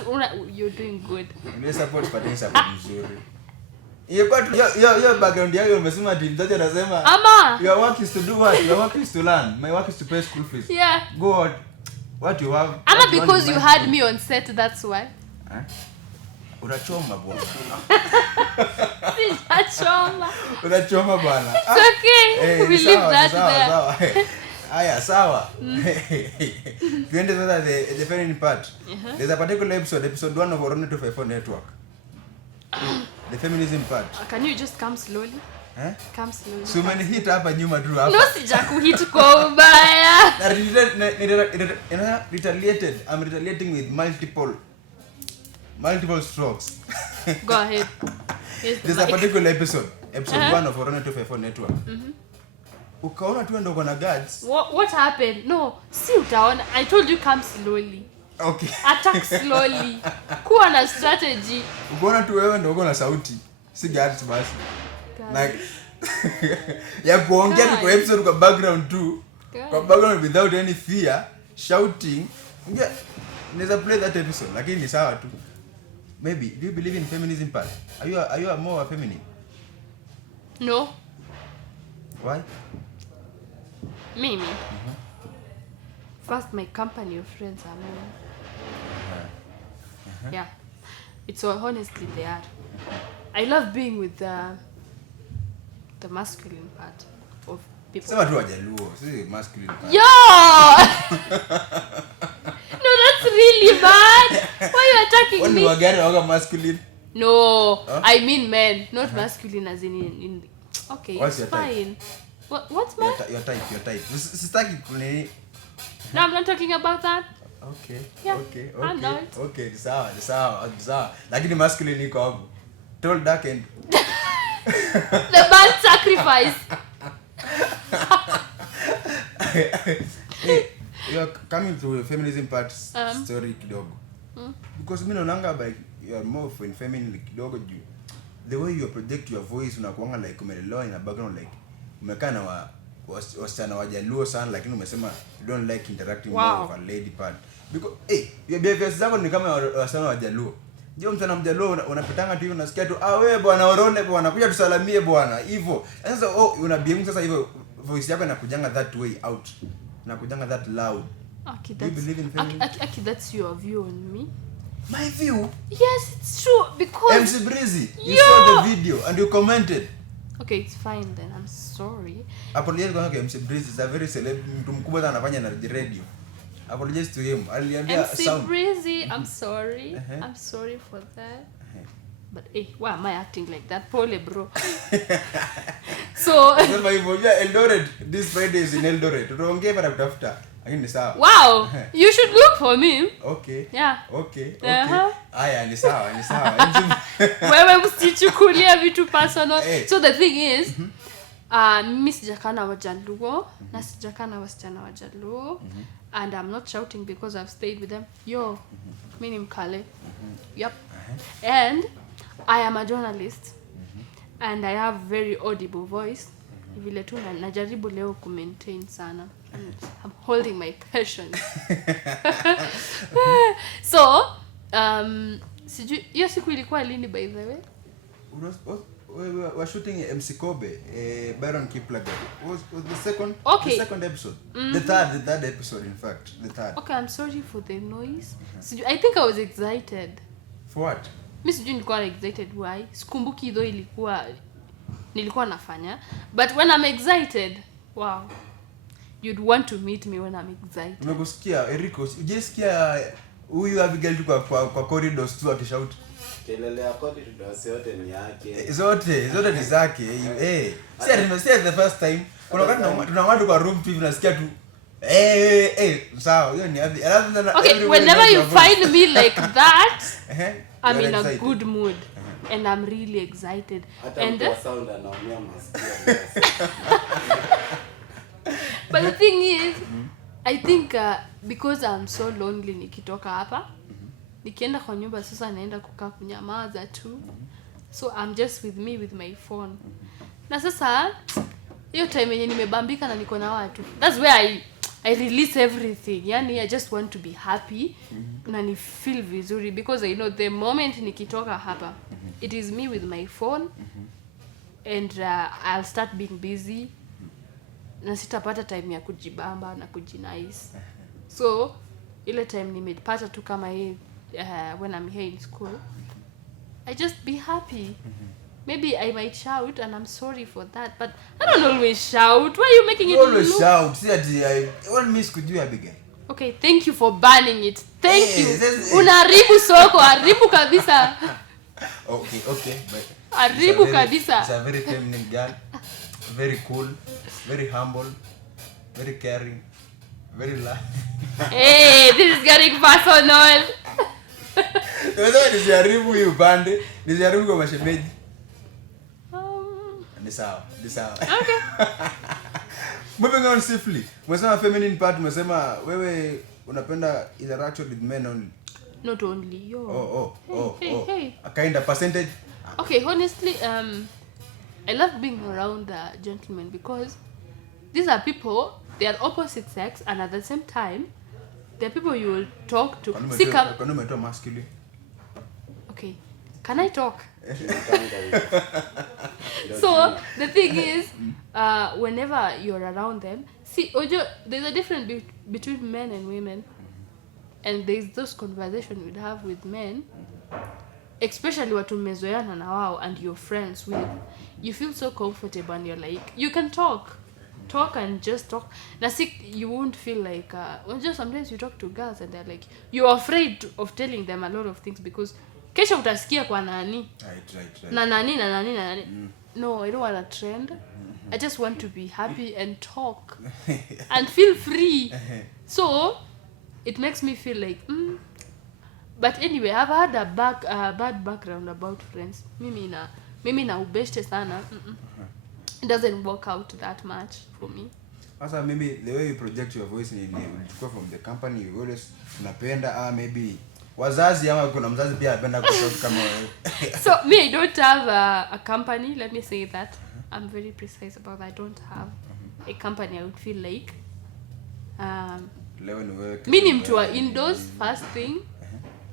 you're doing good. Ni support mzuri. Your background yako umesema ati mzazi anasema your work is to do what? Your work is to learn. My work is to pay school fees. Yeah. Go on. What you have? Because you had me on set, that's why. Unachoma bwana. Unachoma bwana. It's okay. We leave that there. Aya, sawa. Tuende sasa the feminine part. There's a particular episode 1 of Orone 254 network. The feminism part. Can you just come slowly? Come slowly. So many hit hapa nyuma tu hapa. No, sijakuhit kwa ubaya. Retaliated. I'm retaliating with multiple strokes. Go ahead. There's a particular episode 1 of Orone 254 network. Ukaona tu ndo kuna guards. What happened? No, si utaona. I told you come slowly. Okay. Attack slowly. Kuwa na strategy. Ukaona tu wewe ndo uko na sauti. Si guards basi. Like ya kuongea kwa episode kwa background tu. Kwa background without any fear, shouting. Yeah. Neza play that episode lakini ni sawa tu. Maybe do you believe in feminism part? Are you more feminine? No. Why? Mimi. First, my company of friends are men. Yeah. It's all honestly they are. I love being with the masculine part of people. Sema tu wajaluo, si masculine part. Yo! No, that's really bad. Why are you attacking me? Only wagari waga masculine. No, huh? I mean men, not masculine as in okay, what's it's your fine. What's my? Your type. Sitaki kuni. No, I'm not talking about that. Okay. Yeah, Okay. I'm not. Okay, sawa. Lakini masculine iko hapo. Tall, dark and The bad sacrifice. Hey, you're coming to feminism part story kidogo. Because mimi naonanga like you are more feminine kidogo juu. The way you project your voice unakuanga like umelelewa in a background like umekaa na wasichana wajaluo sana lakini umesema you don't like interacting more of a lady part. Because your behavior zako ni kama wasichana wajaluo. Ndio mtu anamjaluo unapitanga tu unasikia tu wewe bwana Orone bwana kuja tusalamie bwana hivyo. Sasa unabiem sasa hivyo voice yako inakujanga that way out. Inakujanga that loud. Okay, do you believe in feminism? Okay, that's your view on me. My view? Yes, it's true because MC Breezy, you saw the video and you commented. Okay, it's fine then. I'm sorry. Apologize kwa MC Breezy is a very celeb mtu mkubwa sana anafanya na radio. Apologize to him. Aliambia sound. MC Breezy, I'm sorry. I'm sorry for that. But why am I acting like that? Pole bro. So Sema hivyo Eldoret this Friday is in Eldoret. Tuongee para kutafuta. Lakini sawa. Wow, you should look for me. Okay. Yeah. Okay. Aya ni sawa. Wewe msichukulia vitu personal. So the thing is mimi sijakana wajaluo na sijakana wasichana wajaluo and I'm not shouting because I've stayed with them. Mimi ni Mkale. Yep. And I am a journalist. And I have very audible voice. Vile tu najaribu leo ku maintain sana. I'm holding my patience. So, sijui hiyo siku ilikuwa lini by the way? We were shooting MC Kobe, Byron Kiplagat. Was the second episode. The third episode, in fact. The third. Okay, I'm sorry for the noise. I think I was excited. For what? Mimi sijui nilikuwa excited why. Sikumbuki though nilikuwa nafanya. But when I'm excited, wow. You'd want to meet me when I'm excited. Nimekusikia Eriko, ujesikia huyu Abigail tu kwa corridors tu akishout. Kelele ya corridors yote ni yake. Zote ni zake. See the first time. Kuna wakati tunawatu kwa room tu tunasikia tu sawa, hiyo ni Abi. Okay, whenever you find me like that, I'm in a good mood. And I'm really excited. And the sound anaumia masikio. But the thing is, I think because I'm so lonely nikitoka hapa, nikienda kwa nyumba sasa naenda kukaa kunyamaza tu. So I'm just with my phone. Na sasa hiyo time yenye nimebambika na niko na watu. That's where I release everything. Yani I just want to be happy na ni feel vizuri because I know the moment nikitoka hapa, it is me with my phone and I'll start being busy. Na sitapata time ya kujibamba na kujinice. So ile time nimepata tu kama hii when I'm here in school, I just be happy. Maybe I might shout and I'm sorry for that, but I don't always shout. Why are you making it always look? Shout. See I want miss kujua Abigail. Okay, thank you for banning it. Thank you. Unaribu soko, aribu kabisa. Okay, but aribu kabisa. She's a very feminine girl. Very cool, very humble, very caring, very loving. Hey, this is getting personal. Wewe nisijaribu hiyo bande, nisijaribu kwa mashemeji. Ni sawa. Okay. Moving on swiftly. Umesema feminine part, umesema wewe unapenda interaction with men only. Not only yo. Hey. A kind of percentage. Okay, honestly, I love being around gentlemen because these are people, they are opposite sex and at the same time, they're people you will talk to. Can masculine? Okay, can I talk? So, the thing is, whenever you're around them, see, Ojo, there's a difference between men and women. And there's those conversations we'd have with men, especially watu mmezoeana na wao and you're friends with, you feel so comfortable and you're like, you can talk and just talk. Na you won't feel like, just sometimes you talk to girls and they're like, you're afraid of telling them a lot of things because kesho utasikia kwa nani. Right. Na nani. No, I don't want to trend. I just want to be happy and talk and feel free. So, it makes me feel like, But anyway, I've had a bad background about friends. Mimi na ubeshte sana. It doesn't work out that much for me. Also, maybe the way you project your voice ni ulikuwa from the company you always unapenda maybe wazazi ama kuna mzazi pia anapenda kutalk kama wewe. So me, I don't have a company, let me say that. I'm very precise about that. I don't have a company. I would feel like leo ni wewe. Mimi ni mtu wa indoors first thing.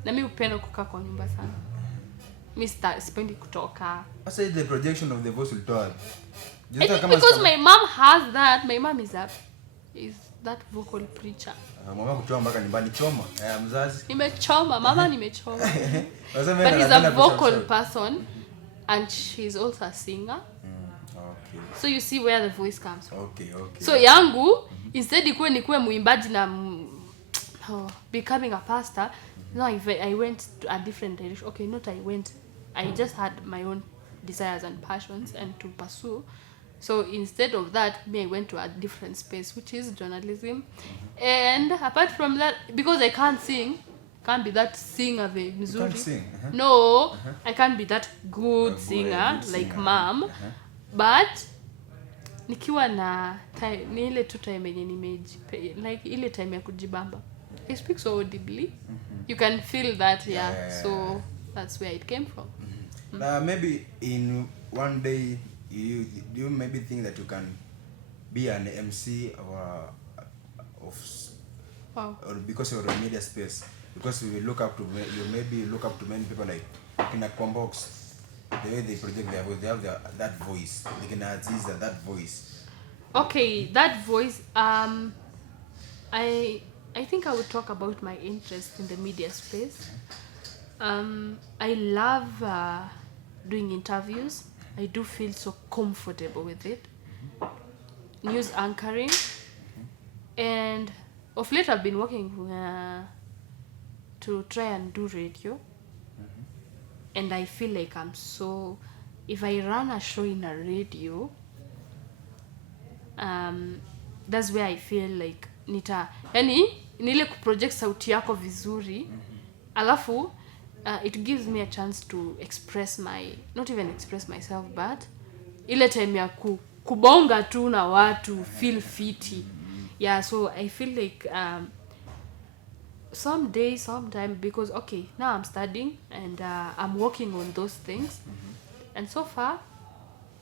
Na mimi upenda kukaa kwa nyumba sana. Mimi sipendi kutoka. Asa the projection of the voice will tell. Because my mom has that. My mom is that vocal preacher. Mama kuchoma mpaka nyumbani choma. Mzazi. Nimechoma, mama nimechoma. But he's a vocal person and she's also a singer. Okay. So you see where the voice comes from. Okay. So yangu instead nikuwe muimbaji na becoming a pastor, no, I went to a different direction. Okay, I just had my own desires and passions and to pursue. So instead of that, I went to a different space, which is journalism. And apart from that, because I can't sing, can't be that singer mzuri. You can't sing? No, I can't be that good singer like mom. But nikiwa na time, ni ile tu time yenye like ile time ya kujibamba. I speak so audibly. You can feel that, yeah. So that's where it came from. Maybe in one day, you maybe think that you can be an MC or or because you're a media space, because you look up to many people like in a Combox. The way they project their voice, they have that voice. They can aziz that voice. Okay, that voice. I think I would talk about my interest in the media space. I love doing interviews. I do feel so comfortable with it. News anchoring, and of late I've been working to try and do radio. And I feel like if I run a show in a radio, that's where I feel like nile kuproject sauti yako vizuri, alafu it gives me a chance to not even express myself, but ile time ya kubonga tu na watu feel fiti. Yeah, so I feel like sometime, because okay, now I'm studying and I'm working on those things, and so far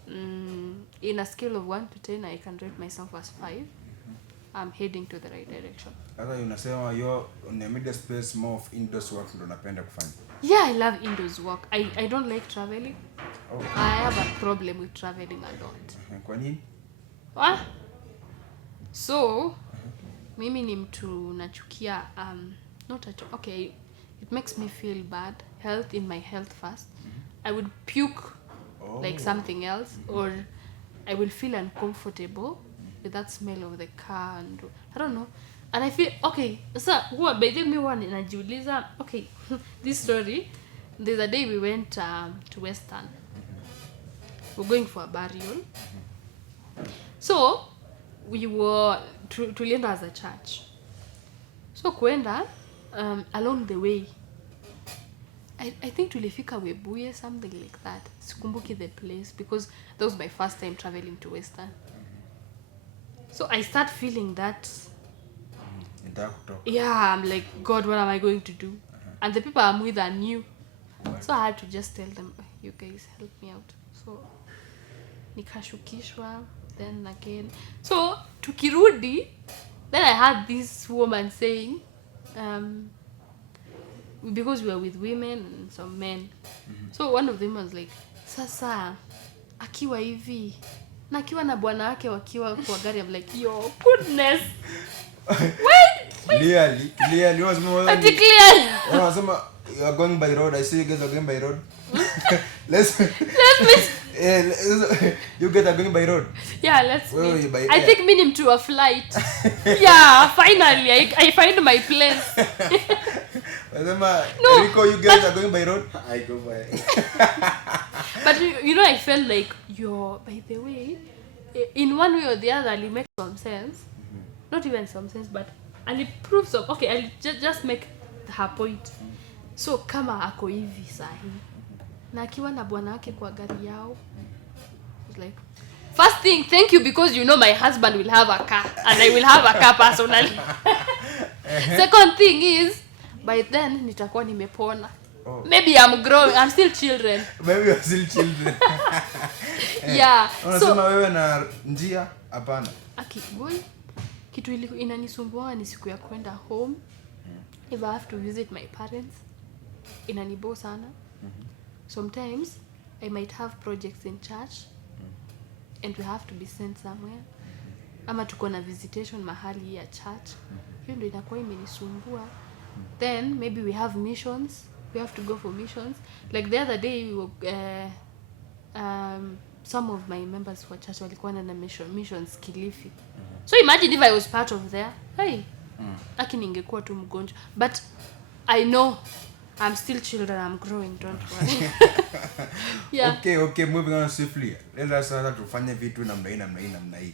in a scale of 1 to 10 I can rate myself as 5. I'm heading to the right direction. Sasa unasema you're in the media space, more of indoors work ndo napenda kufanya. Yeah, I love indoors work. I don't like traveling. I have a problem with traveling a lot. Kwa nini? So mimi ni mtu nachukia okay, it makes me feel bad. In my health first. I would puke like something else, or I will feel uncomfortable with that smell of the car, and I don't know. And I feel okay. So by the me one najiuliza, okay, this story, there's a day we went to Western. We're going for a burial. So we were tulienda as a church. So kuenda along the way, I think tulifika Webuye, something like that. Sikumbuki the place, because that was my first time traveling to Western. So I start feeling that. Yeah, I'm like, God, what am I going to do? And the people I'm with are new. So I had to just tell them, you guys help me out. So nikashukishwa, then again. So tukirudi, then I had this woman saying, because we were with women and some men. So one of them was like, sasa akiwa hivi na akiwa na bwana wake wakiwa kwa gari. I'm like, yo goodness. Wait. Clearly was more clearly. You are going by road. I see you guys are going by road. let's you guys are going by road. Yeah, let's meet. I think meaning to a flight. Yeah, finally I find my place. No, Rico, you guys are going by road. I go by. But I felt like by the way, in one way or the other, I'll make some sense. Not even some sense, but I'll prove some. Okay, I'll just make her point. So kama ako hivi sahi na akiwa na bwana wake kwa gari yao, it's like, first thing, thank you, because my husband will have a car and I will have a car personally. Second thing is, by then nitakuwa nimepona. Maybe I'm growing, I'm still children. Maybe you're still children. Yeah. Unasema wewe na njia hapana. Boy, kitu inanisumbua ni siku ya kwenda home. If I have to visit my parents, inanibo sana. Sometimes I might have projects in church and we have to be sent somewhere. Ama tuko na visitation mahali ya church. Hiyo ndio inakuwa imenisumbua. Then maybe we have missions. We have to go for missions. Like the other day, we were, some of my members for church walikuwa na missions Kilifi. So imagine if I was part of there. Hey, aki ningekuwa tu mgonjwa. But I know I'm still children. I'm growing. Don't worry. Yeah. Okay. Moving on swiftly. Let us start to find vitu namna hii.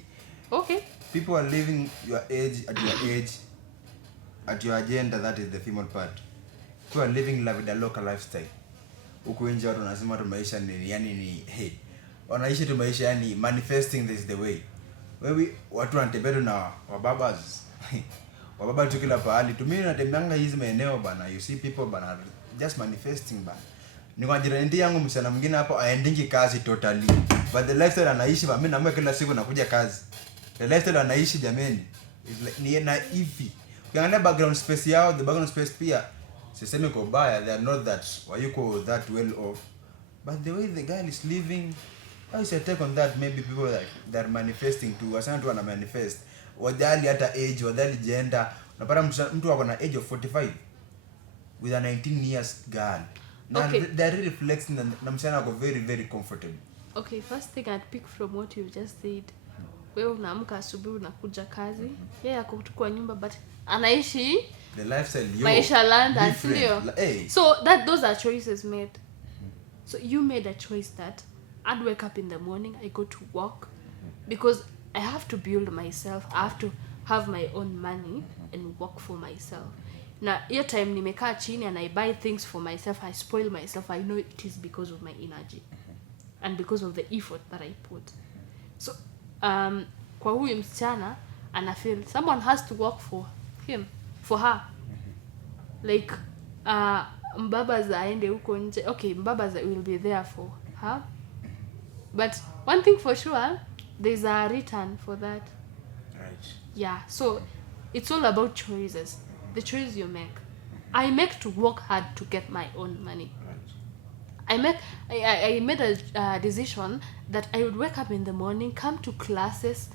Okay. People are living your age at your agenda, that is the female part. People are living the local lifestyle. Huku nje watu wanasema tu maisha ni hey. Wanaishi tu maisha manifesting this the way. Wewe watu wanatembea na wababas. wababa tu kila pahali. Tumini natembanga hizi maeneo bana, you see people bana just manifesting bana. Ni kwa jirani yangu msichana mwingine hapo aendingi kazi totally. But the lifestyle anaishi ba mimi naamua kila siku nakuja kazi. The lifestyle anaishi jameni is like ni na hivi. Ukiangalia background space yao, the background space pia sisemi kwa baya, they are not that wayuko that well off. But the way the girl is living, how is your take on that? Maybe people like they are manifesting too. Wasana tu wana manifest. Wadali hata age, wadali gender. Unapata mtu wako na age of 45 with a 19 years girl. Now okay. They are really flexing na msichana wako very very comfortable. Okay, first thing I'd pick from what you just said. Wewe unaamka asubuhi unakuja kazi. Yeye ako tu kwa nyumba but anaishi the lifestyle maisha London, ndio. Hey. So those are choices made. So you made a choice that I'd wake up in the morning, I go to work because I have to build myself. I have to have my own money and work for myself. Na hiyo time nimekaa chini and I buy things for myself, I spoil myself, I know it is because of my energy and because of the effort that I put. So kwa huyu msichana ana feel someone has to work for him, for her. Like mbaba za aende huko nje. Okay, mbaba za will be there for her. But one thing for sure, there's a return for that. Right. Yeah, so it's all about choices. The choice you make. I make to work hard to get my own money. Right. I made a decision that I would wake up in the morning, come to classes,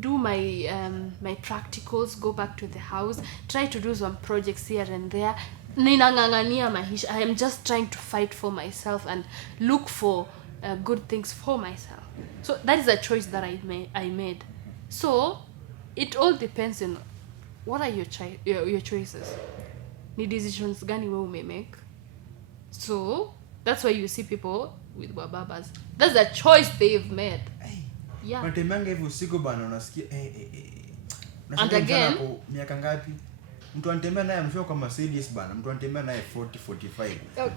do my my practicals, go back to the house, try to do some projects here and there. Ninangangania maisha. I am just trying to fight for myself and look for good things for myself. So that is a choice that I made. So it all depends on what are your choices. Ni decisions gani wewe umemake. So that's why you see people with wababas. That's a choice they've made. Hey. Yeah. Unatemanga hivi usiku bana unasikia And again, miaka ngapi? Mtu anatembea naye mshoko kwa Mercedes bana. Mtu anatembea naye 40 45. Now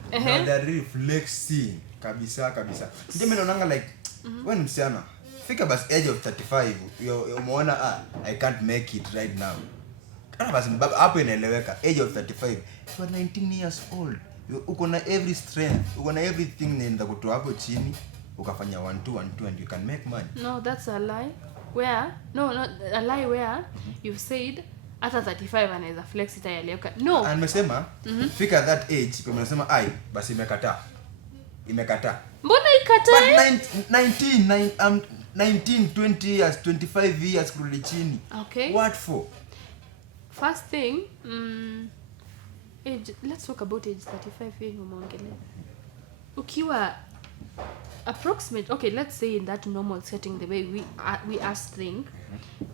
they are really flexing kabisa. Ndio mimi naonanga like when msichana fika bas age of 35 umeona I can't make it right now. Kana basi hapo inaeleweka age of 35. You are 19 years old. Uko na every strength, uko na everything nenda kutoa hapo chini ukafanya 1 2 and you can make money. No, that's a lie. Where? No, not a lie where you've said at 35 anaweza flex itaeleweka. No. And nimesema fika that age, kwa nimesema basi imekataa. Mbona ikatae? But 19 20 years 25 years kurudi chini. Okay. What for? First thing, age, let's talk about age 35 hivi umeongelea. Ukiwa approximate, okay, let's say in that normal setting, the way we us think,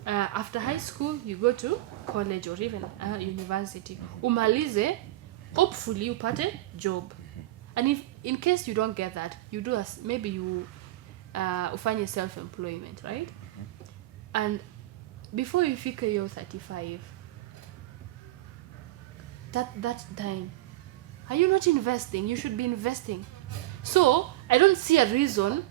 after high school you go to college or even university, umalize, hopefully upate job, and if in case you don't get that, you do maybe you ufanye self-employment, right? And before you fika your 35, that time, are you not investing? You should be investing. So I don't see a reason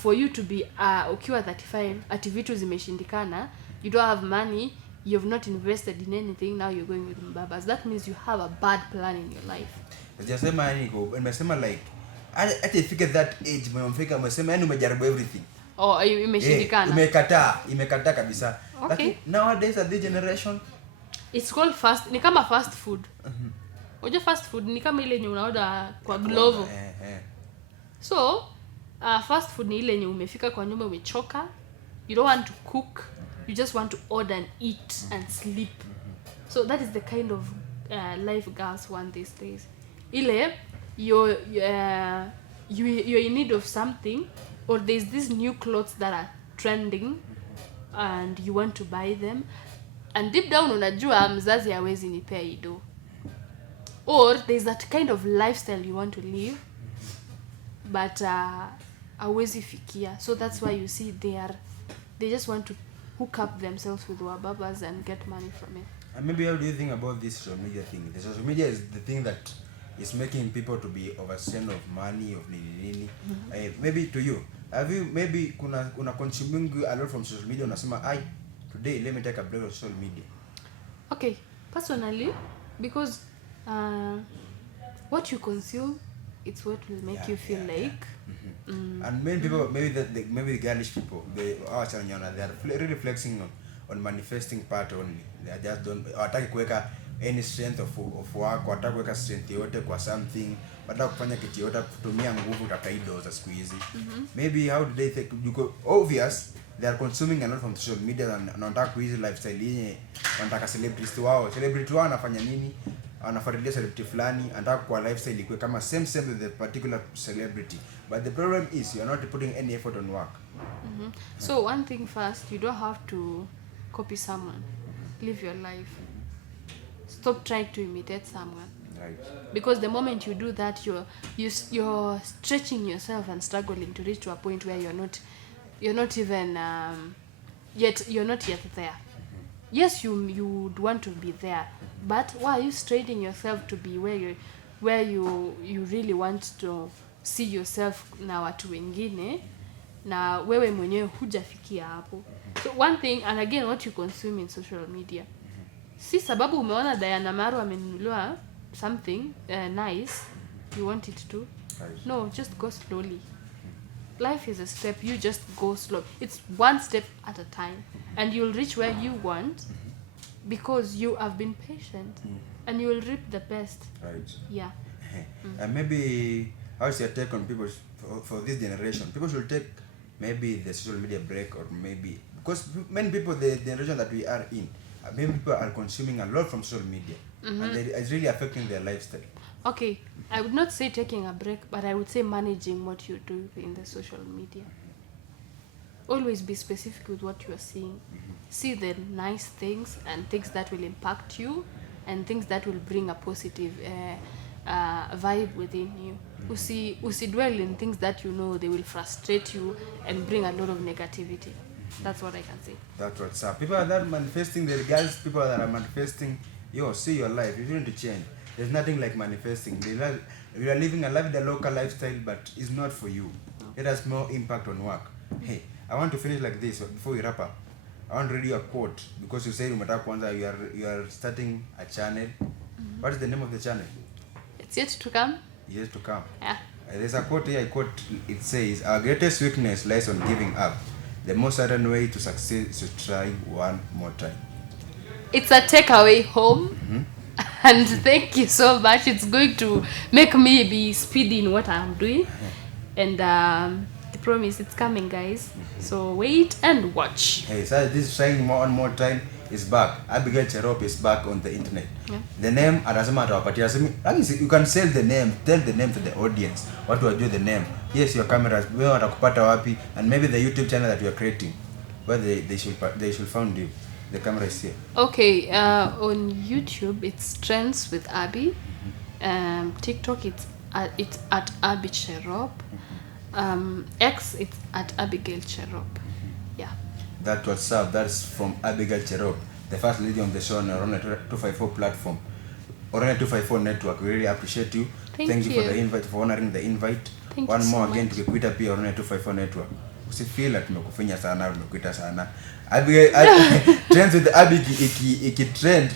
for you to be ukiwa 35 ati vitu zimeshindikana, you don't have money, you have not invested in anything, now you're going with mbabas. That means you have a bad plan in your life. Sijasema nimesema like ati ifike that age umefika umesema yani umejaribu everything. Oh, imeshindikana. Imekataa kabisa. Okay. But nowadays at this generation it's called fast, ni kama fast food. Unajua fast food ni kama ile yenye unaoda kwa Glovo. So, fast food ni ile yenye umefika kwa nyumba umechoka. You don't want to cook. You just want to order and eat and sleep. So that is the kind of life girls want these days. Ile you're in need of something, or there's these new clothes that are trending and you want to buy them, and deep down unajua mzazi hawezi nipea ido, or there's that kind of lifestyle you want to live but hawezi fikia. So that's why you see they just want to hook up themselves with wababas and get money from it. And maybe how do you think about this social media thing? The social media is the thing that is making people to be overspend of money, of nini. Maybe to you, have you maybe kuna consuming a lot from social media, unasema today let me take a break of social media? Okay, personally, because what you consume, it's what will make you feel like. And many people, maybe the girlish people, they are really flexing on manifesting part only. They just don't wataki kuweka any strength of work, wataki kuweka strength yote kwa something, wataki kufanya kitu yote, kutumia nguvu takaido za siku hizi. Maybe how do they think, because obvious they are consuming a lot from social media and wanataka kuishi lifestyle yenye wanataka celebrity wao anafanya nini, anafuatilia celebrity fulani, anataka kwa lifestyle ikuwe kama same with the particular celebrity, but the problem is you are not putting any effort on work. So one thing first, you don't have to copy someone. Live your life. Stop trying to imitate someone. Right. Because the moment you do that, you're stretching yourself and struggling to reach to a point where you're not even you're not yet there. Yes, you would want to be there, but why are you straining yourself to be where you really want to see yourself na watu wengine na wewe mwenyewe hujafikia hapo? So one thing, and again, what you consume in social media, si sababu umeona Diana Maru amenunuliwa something nice, you want it too. No, just go slowly. Life is a step, you just go slow. It's one step at a time, and you'll reach where you want because you have been patient, and you will reap the best. Right. Yeah. And maybe how's your take on people for this generation? People should take maybe the social media break, or maybe because many people, the generation that we are in, many people are consuming a lot from social media, and it's really affecting their lifestyle. Okay, I would not say taking a break, but I would say managing what you do in the social media. Always be specific with what you are seeing. See the nice things and things that will impact you, and things that will bring a positive vibe within you. Usidwell in things that you know they will frustrate you and bring a lot of negativity. That's what I can say. That's what's up. People that are manifesting, the guys, people that are manifesting, see your life. You need to change. There's nothing like manifesting. We are living a life, the local lifestyle, but it's not for you. It has more impact on work. Hey, I want to finish like this before we wrap up. I want to read you a quote, because you said you are starting a channel. What is the name of the channel? It's yet to come. Yet to come. Yeah. There's a quote here. I quote. It says, "Our greatest weakness lies on giving up. The most certain way to succeed is to try one more time." It's a takeaway home. And thank you so much. It's going to make me be speedy in what I'm doing. And the promise, it's coming, guys. So wait and watch. Hey, so this trying one more time is back. Abigail CHEROP is back on the internet. Yeah. The name, you can sell the name, tell the name to the audience. What do I do the name? Yes, your cameras, where watakupata wapi, and maybe the YouTube channel that you are creating, where they should find you. The camera is here. Okay, on YouTube it's Trends with Abby. TikTok it's at Abby CHEROP. X it's at Abigail CHEROP. Yeah. That's what's up. That's from Abigail CHEROP, the first lady on the show on Orone 254 platform, Orone 254 network. We really appreciate you. Thank you for the invite, for honoring the invite. Thank One you more so again much. tukikuita pia Orone 254 network. Usifeel like tumekufinya sana, tumekuita sana. Abigail trends with Abby iki trend.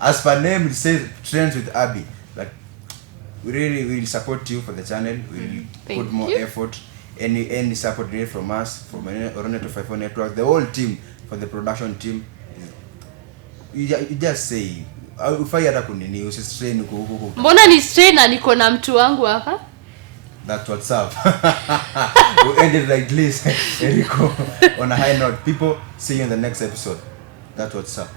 As per name it says trends with Abby. But we really will support you for the channel. We will put more effort. Any support you need from us, from Orone 254 network, the whole team, for the production team. You just say ufai hata kunini, usistrain huko. Mbona ni strain na niko na mtu wangu hapa? That's what's up. We ended like this, Eriko, on a high note. People, see you in the next episode. That's what's up.